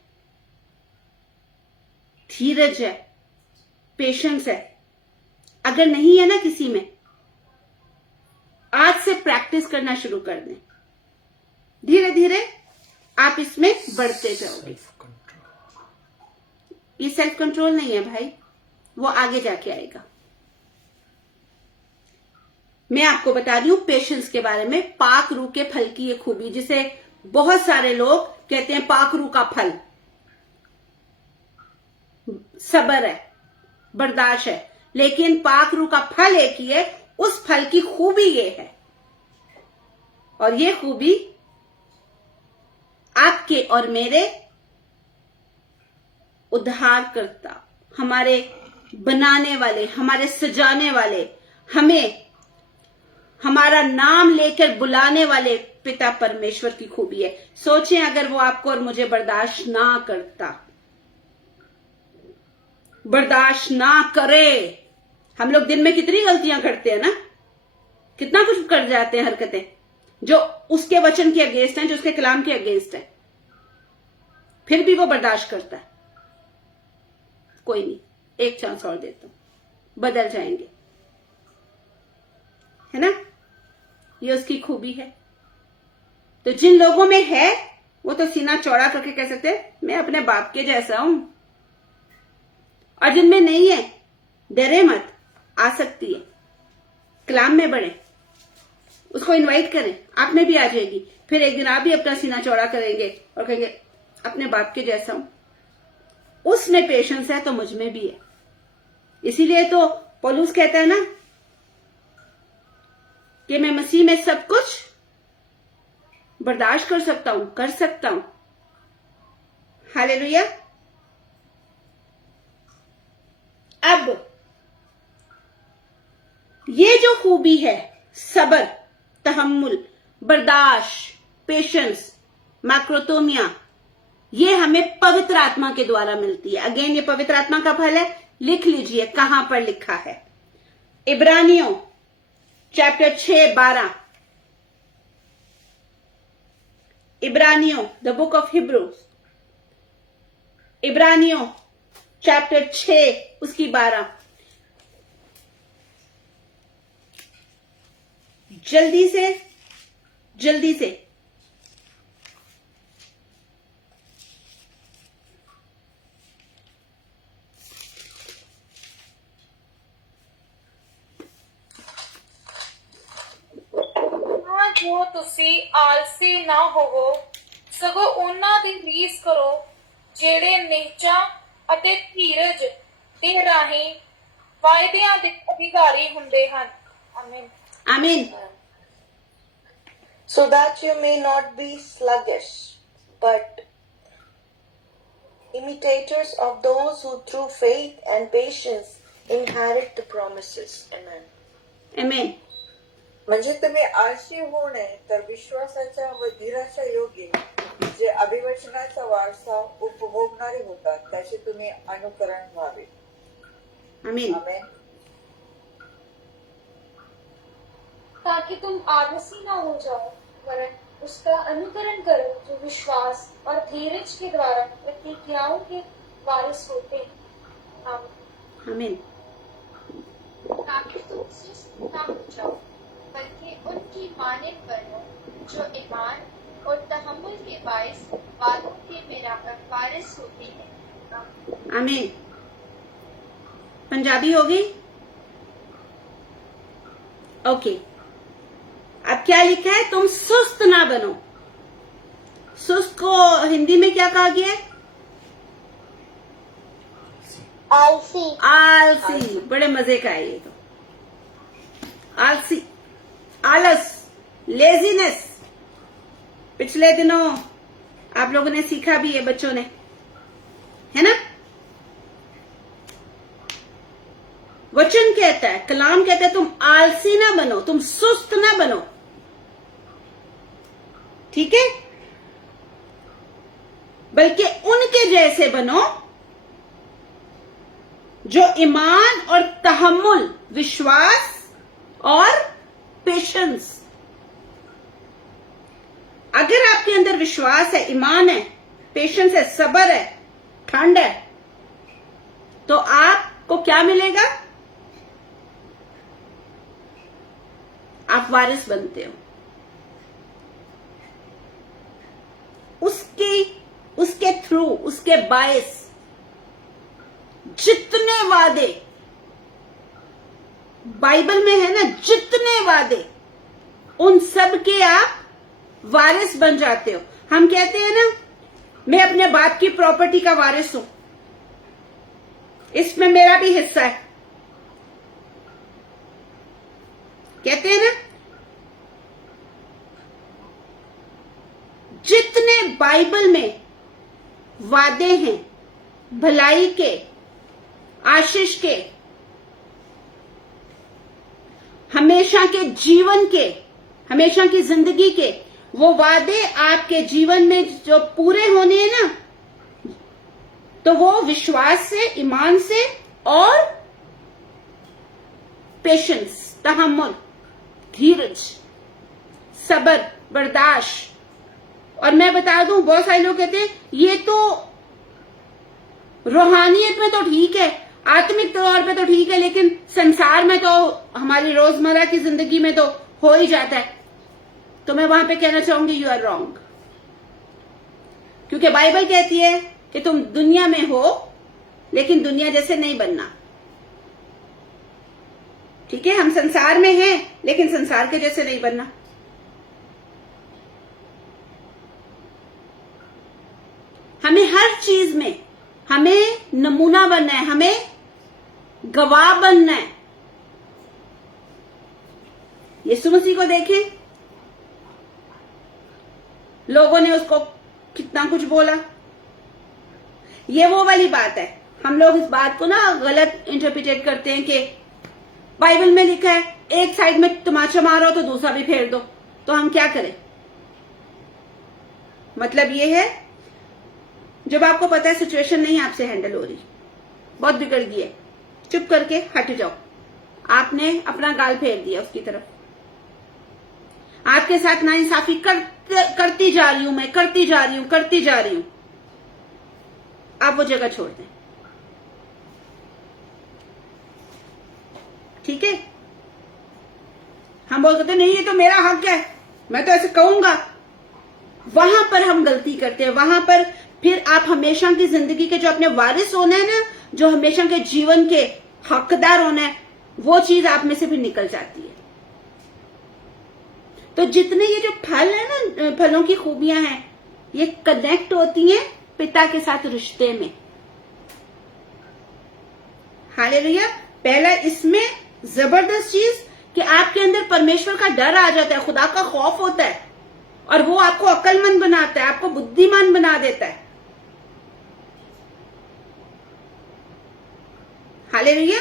धीरज है, पेशेंस है, अगर नहीं है ना किसी में, आज से प्रैक्टिस करना शुरू कर दें। धीरे धीरे आप इसमें बढ़ते जाओगे। ये सेल्फ कंट्रोल नहीं है भाई, वो आगे जाके आएगा। मैं आपको बता रही हूं पेशेंस के बारे में, पाक रूह के फल की ये खूबी, जिसे बहुत सारे लोग कहते हैं पाक रूह का फल सब्र है, बर्दाश्त है, लेकिन पाक रूह का फल एक ही है। उस फल की खूबी ये है, और ये खूबी आपके और मेरे उद्धारकर्ता, हमारे बनाने वाले, हमारे सजाने वाले, हमें हमारा नाम लेकर बुलाने वाले पिता परमेश्वर की खूबी है। सोचें अगर वो आपको और मुझे बर्दाश्त ना करता, बर्दाश्त ना करे। हम लोग दिन में कितनी गलतियां करते हैं ना, कितना कुछ कर जाते हैं, हरकतें जो उसके वचन के अगेंस्ट हैं, जो उसके कलाम के अगेंस्ट है, फिर भी वो बर्दाश्त करता है। कोई नहीं, एक चांस और देता हूं, बदल जाएंगे, है ना। ये उसकी खूबी है। तो जिन लोगों में है वो तो सीना चौड़ा करके कह सकते हैं मैं अपने बाप के जैसा हूं, और जिनमें नहीं है डरे मत, आ सकती है। कलाम में बढ़े, उसको इनवाइट करें, आप में भी आ जाएगी। फिर एक दिन आप भी अपना सीना चौड़ा करेंगे और कहेंगे अपने बाप के जैसा हूं। उसमें पेशेंस है तो मुझ में भी है। इसीलिए तो पौलुस कहता है ना कि मैं मसीह में सब कुछ बर्दाश्त कर सकता हूं, कर सकता हूं। हालेलुया। अब ये जो खूबी है, सब्र, तहम्मुल, बर्दाश्त, पेशेंस, मैक्रोतोमिया, ये हमें पवित्र आत्मा के द्वारा मिलती है। अगेन ये पवित्र आत्मा का फल है, लिख लीजिए कहां पर लिखा है। इब्रानियों चैप्टर 6:12, इब्रानियों द बुक ऑफ हिब्रूज, इब्रानियों चैप्टर 6 उसकी 12। जल्दी से जल्दी से। ਜੋ ਤੁਸੀਂ ਆਲਸੀ ਨਾ ਹੋਵੋ, ਸਗੋਂ ਉਹਨਾਂ ਦੀ ਰੀਸ ਕਰੋ ਜਿਹੜੇ ਨਿਹਚਾ ਅਤੇ ਧੀਰਜ ਦੇ ਰਾਹੀਂ ਵਾਅਦਿਆਂ ਦੇ ਅਧਿਕਾਰੀ ਹੁੰਦੇ ਹਨ। ਆਮੀਨ। आमीन। So that you may not be sluggish, but imitators of those who through faith and patience inherit the promises. Amen. आमीन। म्हणजे तुम्ही आळशी होऊ नये, तर विश्वासाच्या व धीराच्या योगी जे अभिवचनाचा वारसा उपभोगणारे होतात त्याचे तुम्ही अनुकरण व्हावे। आमीन। आमेन। ताकि तुम आलसी ना हो जाओ, वरन उसका अनुकरण करो जो विश्वास और धीरज के द्वारा प्रतिज्ञाओं के वारिस होते हैं। आमीन। ताकि तुम सुस्त ना हो जाओ, बल्कि उनकी मानद बनो जो ईमान और तहम्मुल के बायस वादों के मिलाकर वारिस होते हैं। आमीन। पंजाबी होगी? ओके। अब क्या लिखा है? तुम सुस्त ना बनो। सुस्त को हिंदी में क्या कहा गया है? आलसी। आलसी। बड़े मजे का है ये तो। आलसी, आलस, लेजीनेस। पिछले दिनों आप लोगों ने सीखा भी है, बच्चों ने, है ना। वचन कहता है, कलाम कहता है तुम आलसी ना बनो, तुम सुस्त ना बनो। ठीक है, बल्कि उनके जैसे बनो जो ईमान और तहम्मुल, विश्वास और पेशेंस। अगर आपके अंदर विश्वास है, ईमान है, पेशेंस है, सब्र है, ठंड है, तो आपको क्या मिलेगा? आप वारिस बनते हो। उसके थ्रू, उसके बायस जितने वादे बाइबल में है ना, जितने वादे, उन सब के आप वारिस बन जाते हो। हम कहते हैं ना, मैं अपने बाप की प्रॉपर्टी का वारिस हूं, इसमें मेरा भी हिस्सा है, कहते हैं ना। जितने बाइबल में वादे हैं भलाई के, आशीष के, हमेशा के जीवन के, हमेशा की जिंदगी के, वो वादे आपके जीवन में जो पूरे होने हैं ना, तो वो विश्वास से, ईमान से और पेशेंस, तहम्मुल, धीरज, सब्र, बर्दाश्त। और मैं बता दूं, बहुत सारे लोग कहते हैं ये तो रूहानियत में तो ठीक है, आत्मिक तौर पे तो ठीक है, लेकिन संसार में तो, हमारी रोजमर्रा की जिंदगी में तो हो ही जाता है। तो मैं वहां पे कहना चाहूंगी, यू आर रॉन्ग। क्योंकि बाइबल कहती है कि तुम दुनिया में हो, लेकिन दुनिया जैसे नहीं बनना। ठीक है, हम संसार में हैं, लेकिन संसार के जैसे नहीं बनना। हमें हर चीज में, हमें नमूना बनना है, हमें गवाह बनना है। यीशु मसीह को देखें, लोगों ने उसको कितना कुछ बोला। ये वो वाली बात है, हम लोग इस बात को ना गलत इंटरप्रिटेट करते हैं कि बाइबल में लिखा है एक साइड में तमाचा मारो तो दूसरा भी फेर दो, तो हम क्या करें। मतलब ये है, जब आपको पता है सिचुएशन नहीं आपसे हैंडल हो रही, बहुत बिगड़ गई है, चुप करके हट जाओ। आपने अपना गाल फेर दिया उसकी तरफ, आपके साथ नाइंसाफी करती जा रही हूं, मैं करती जा रही हूं, आप वो जगह छोड़ दें। ठीक है, हम बोल सकते नहीं, ये तो मेरा हक है, मैं तो ऐसे कहूंगा। वहां पर हम गलती करते हैं, वहां पर फिर आप हमेशा की जिंदगी के जो अपने वारिस होना है ना, जो हमेशा के जीवन के हकदार होना है, वो चीज आप में से फिर निकल जाती है। तो जितने ये जो फल है ना, फलों की खूबियां हैं, ये कनेक्ट होती हैं पिता के साथ रिश्ते में। हालेलुया। पहला इसमें जबरदस्त चीज कि आपके अंदर परमेश्वर का डर आ जाता है, खुदा का खौफ होता है, और वो आपको अक्लमंद बनाता है, आपको बुद्धिमान बना देता है। हालेलुया।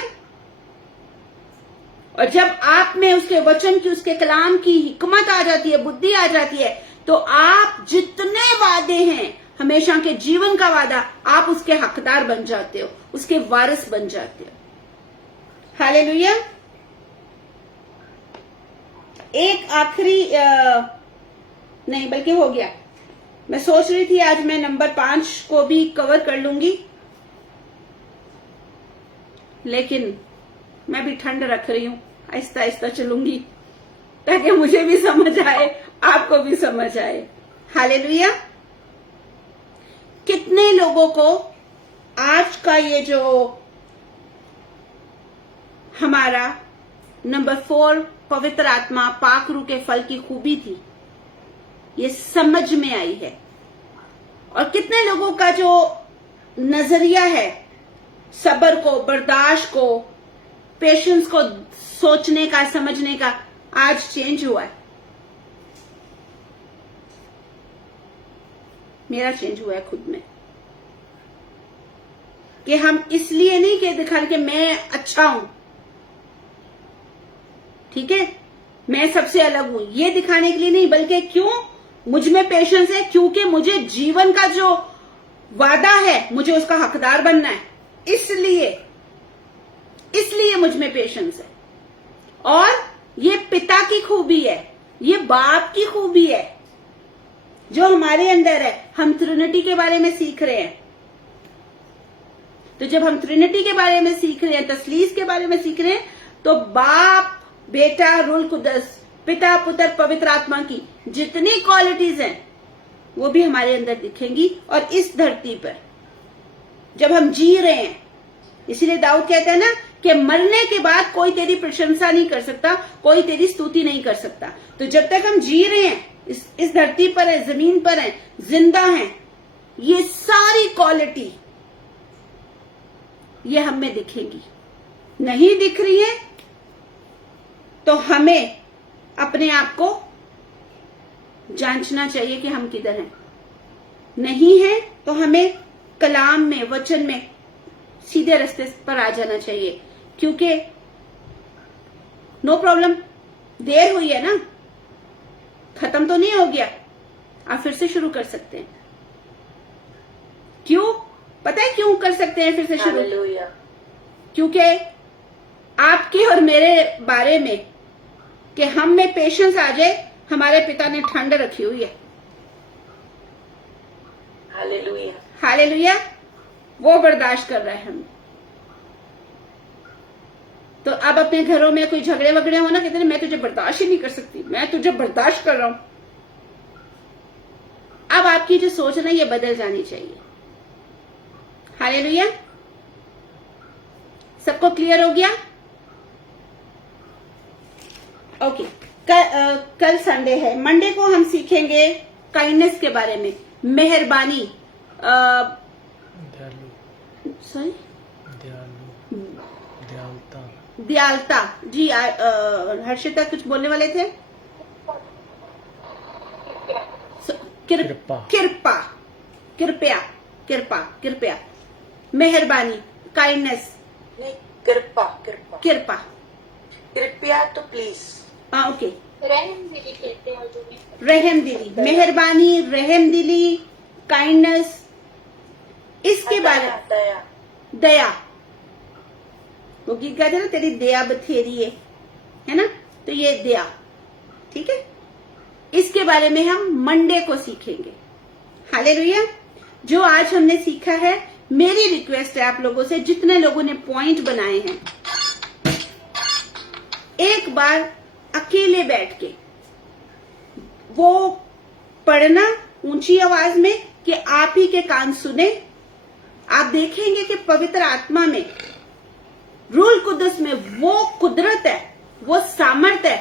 और जब आप में उसके वचन की, उसके कलाम की हिकमत आ जाती है, बुद्धि आ जाती है, तो आप जितने वादे हैं, हमेशा के जीवन का वादा, आप उसके हकदार बन जाते हो, उसके वारिस बन जाते हो। हालेलुया। एक आखिरी नहीं, बल्कि हो गया, मैं सोच रही थी आज मैं नंबर 5 को भी कवर कर लूंगी, लेकिन मैं भी ठंड रख रही हूं, आहिस्ता आहिस्ता चलूंगी, ताकि मुझे भी समझ आए, आपको भी समझ आए। हालेलुया। कितने लोगों को आज का ये जो हमारा नंबर 4 पवित्र आत्मा, पाक रूह के फल की खूबी थी, ये समझ में आई है। और कितने लोगों का जो नजरिया है सब्र को, बर्दाश्त को, पेशेंस को सोचने का, समझने का, आज चेंज हुआ है। मेरा चेंज हुआ है खुद में, कि हम इसलिए नहीं कि दिखा कि मैं अच्छा हूं, ठीक है, मैं सबसे अलग हूं, ये दिखाने के लिए नहीं, बल्कि क्यों मुझ में पेशेंस है, क्योंकि मुझे जीवन का जो वादा है, मुझे उसका हकदार बनना है, इसलिए मुझ में पेशेंस है। और ये पिता की खूबी है, ये बाप की खूबी है जो हमारे अंदर है। हम ट्रिनिटी के बारे में सीख रहे हैं, तो जब हम ट्रिनिटी के बारे में सीख रहे हैं, तसलीस के बारे में सीख रहे हैं, तो बाप, बेटा, रूल कुदस, पिता पुत्र पवित्र आत्मा की जितनी क्वालिटीज हैं वो भी हमारे अंदर दिखेंगी। और इस धरती पर जब हम जी रहे हैं, इसीलिए दाऊद कहता है ना कि मरने के बाद कोई तेरी प्रशंसा नहीं कर सकता, कोई तेरी स्तुति नहीं कर सकता। तो जब तक हम जी रहे हैं, इस धरती पर है, जमीन पर है, जिंदा हैं, ये सारी क्वालिटी ये हम में दिखेंगी। नहीं दिख रही है तो हमें अपने आप को जांचना चाहिए कि हम किधर हैं। नहीं है तो हमें कलाम में, वचन में सीधे रास्ते पर आ जाना चाहिए, क्योंकि नो प्रॉब्लम, देर हुई है ना, खत्म तो नहीं हो गया, आप फिर से शुरू कर सकते हैं। क्यों? पता है क्यों कर सकते हैं फिर से शुरू? हालेलुया। क्योंकि आपके और मेरे बारे में कि हम में पेशेंस आ जाए, हमारे पिता ने ठंड रखी हुई है। हालेलुया। हालेलुया। वो बर्दाश्त कर रहा है हम। तो अब अपने घरों में कोई झगड़े वगड़े हो ना, कहते हैं मैं तुझे बर्दाश्त ही नहीं कर सकती, मैं तुझे बर्दाश्त कर रहा हूं। अब आपकी जो सोच है ना, ये बदल जानी चाहिए। हालेलुया। सबको क्लियर हो गया? ओके। कल संडे है, मंडे को हम सीखेंगे काइंडनेस के बारे में, मेहरबानी। दयालु, सॉरी, दयालु, दयालुता। दयालुता। जी हर्षिता कुछ बोलने वाले थे? कृपा। कृपा, कृपया, कृपा, कृपया, मेहरबानी, काइंडनेस, नहीं, कृपा कृपा कृपा। कृपया तो प्लीज। ओके। रहमदिली कहते हैं उर्दू में। रहमदिली, मेहरबानी, रहमदिली, काइंडनेस, इसके बारे में दया। दया। वो गीत गाते ना, तेरी दया बथेरी है ना, तो ये दया, ठीक है। इसके बारे में हम मंडे को सीखेंगे। हालेलुया। जो आज हमने सीखा है, मेरी रिक्वेस्ट है आप लोगों से, जितने लोगों ने पॉइंट बनाए हैं, एक बार अकेले बैठ के वो पढ़ना ऊंची आवाज में, कि आप ही के कान सुने। आप देखेंगे कि पवित्र आत्मा में, रूल कुदस में वो कुदरत है, वो सामर्थ है,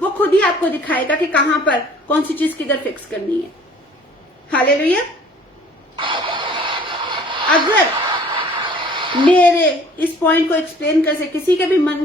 वो खुद ही आपको दिखाएगा कि कहां पर कौन सी चीज किधर फिक्स करनी है। हालेलुया। अगर मेरे इस पॉइंट को एक्सप्लेन कर से किसी के भी मन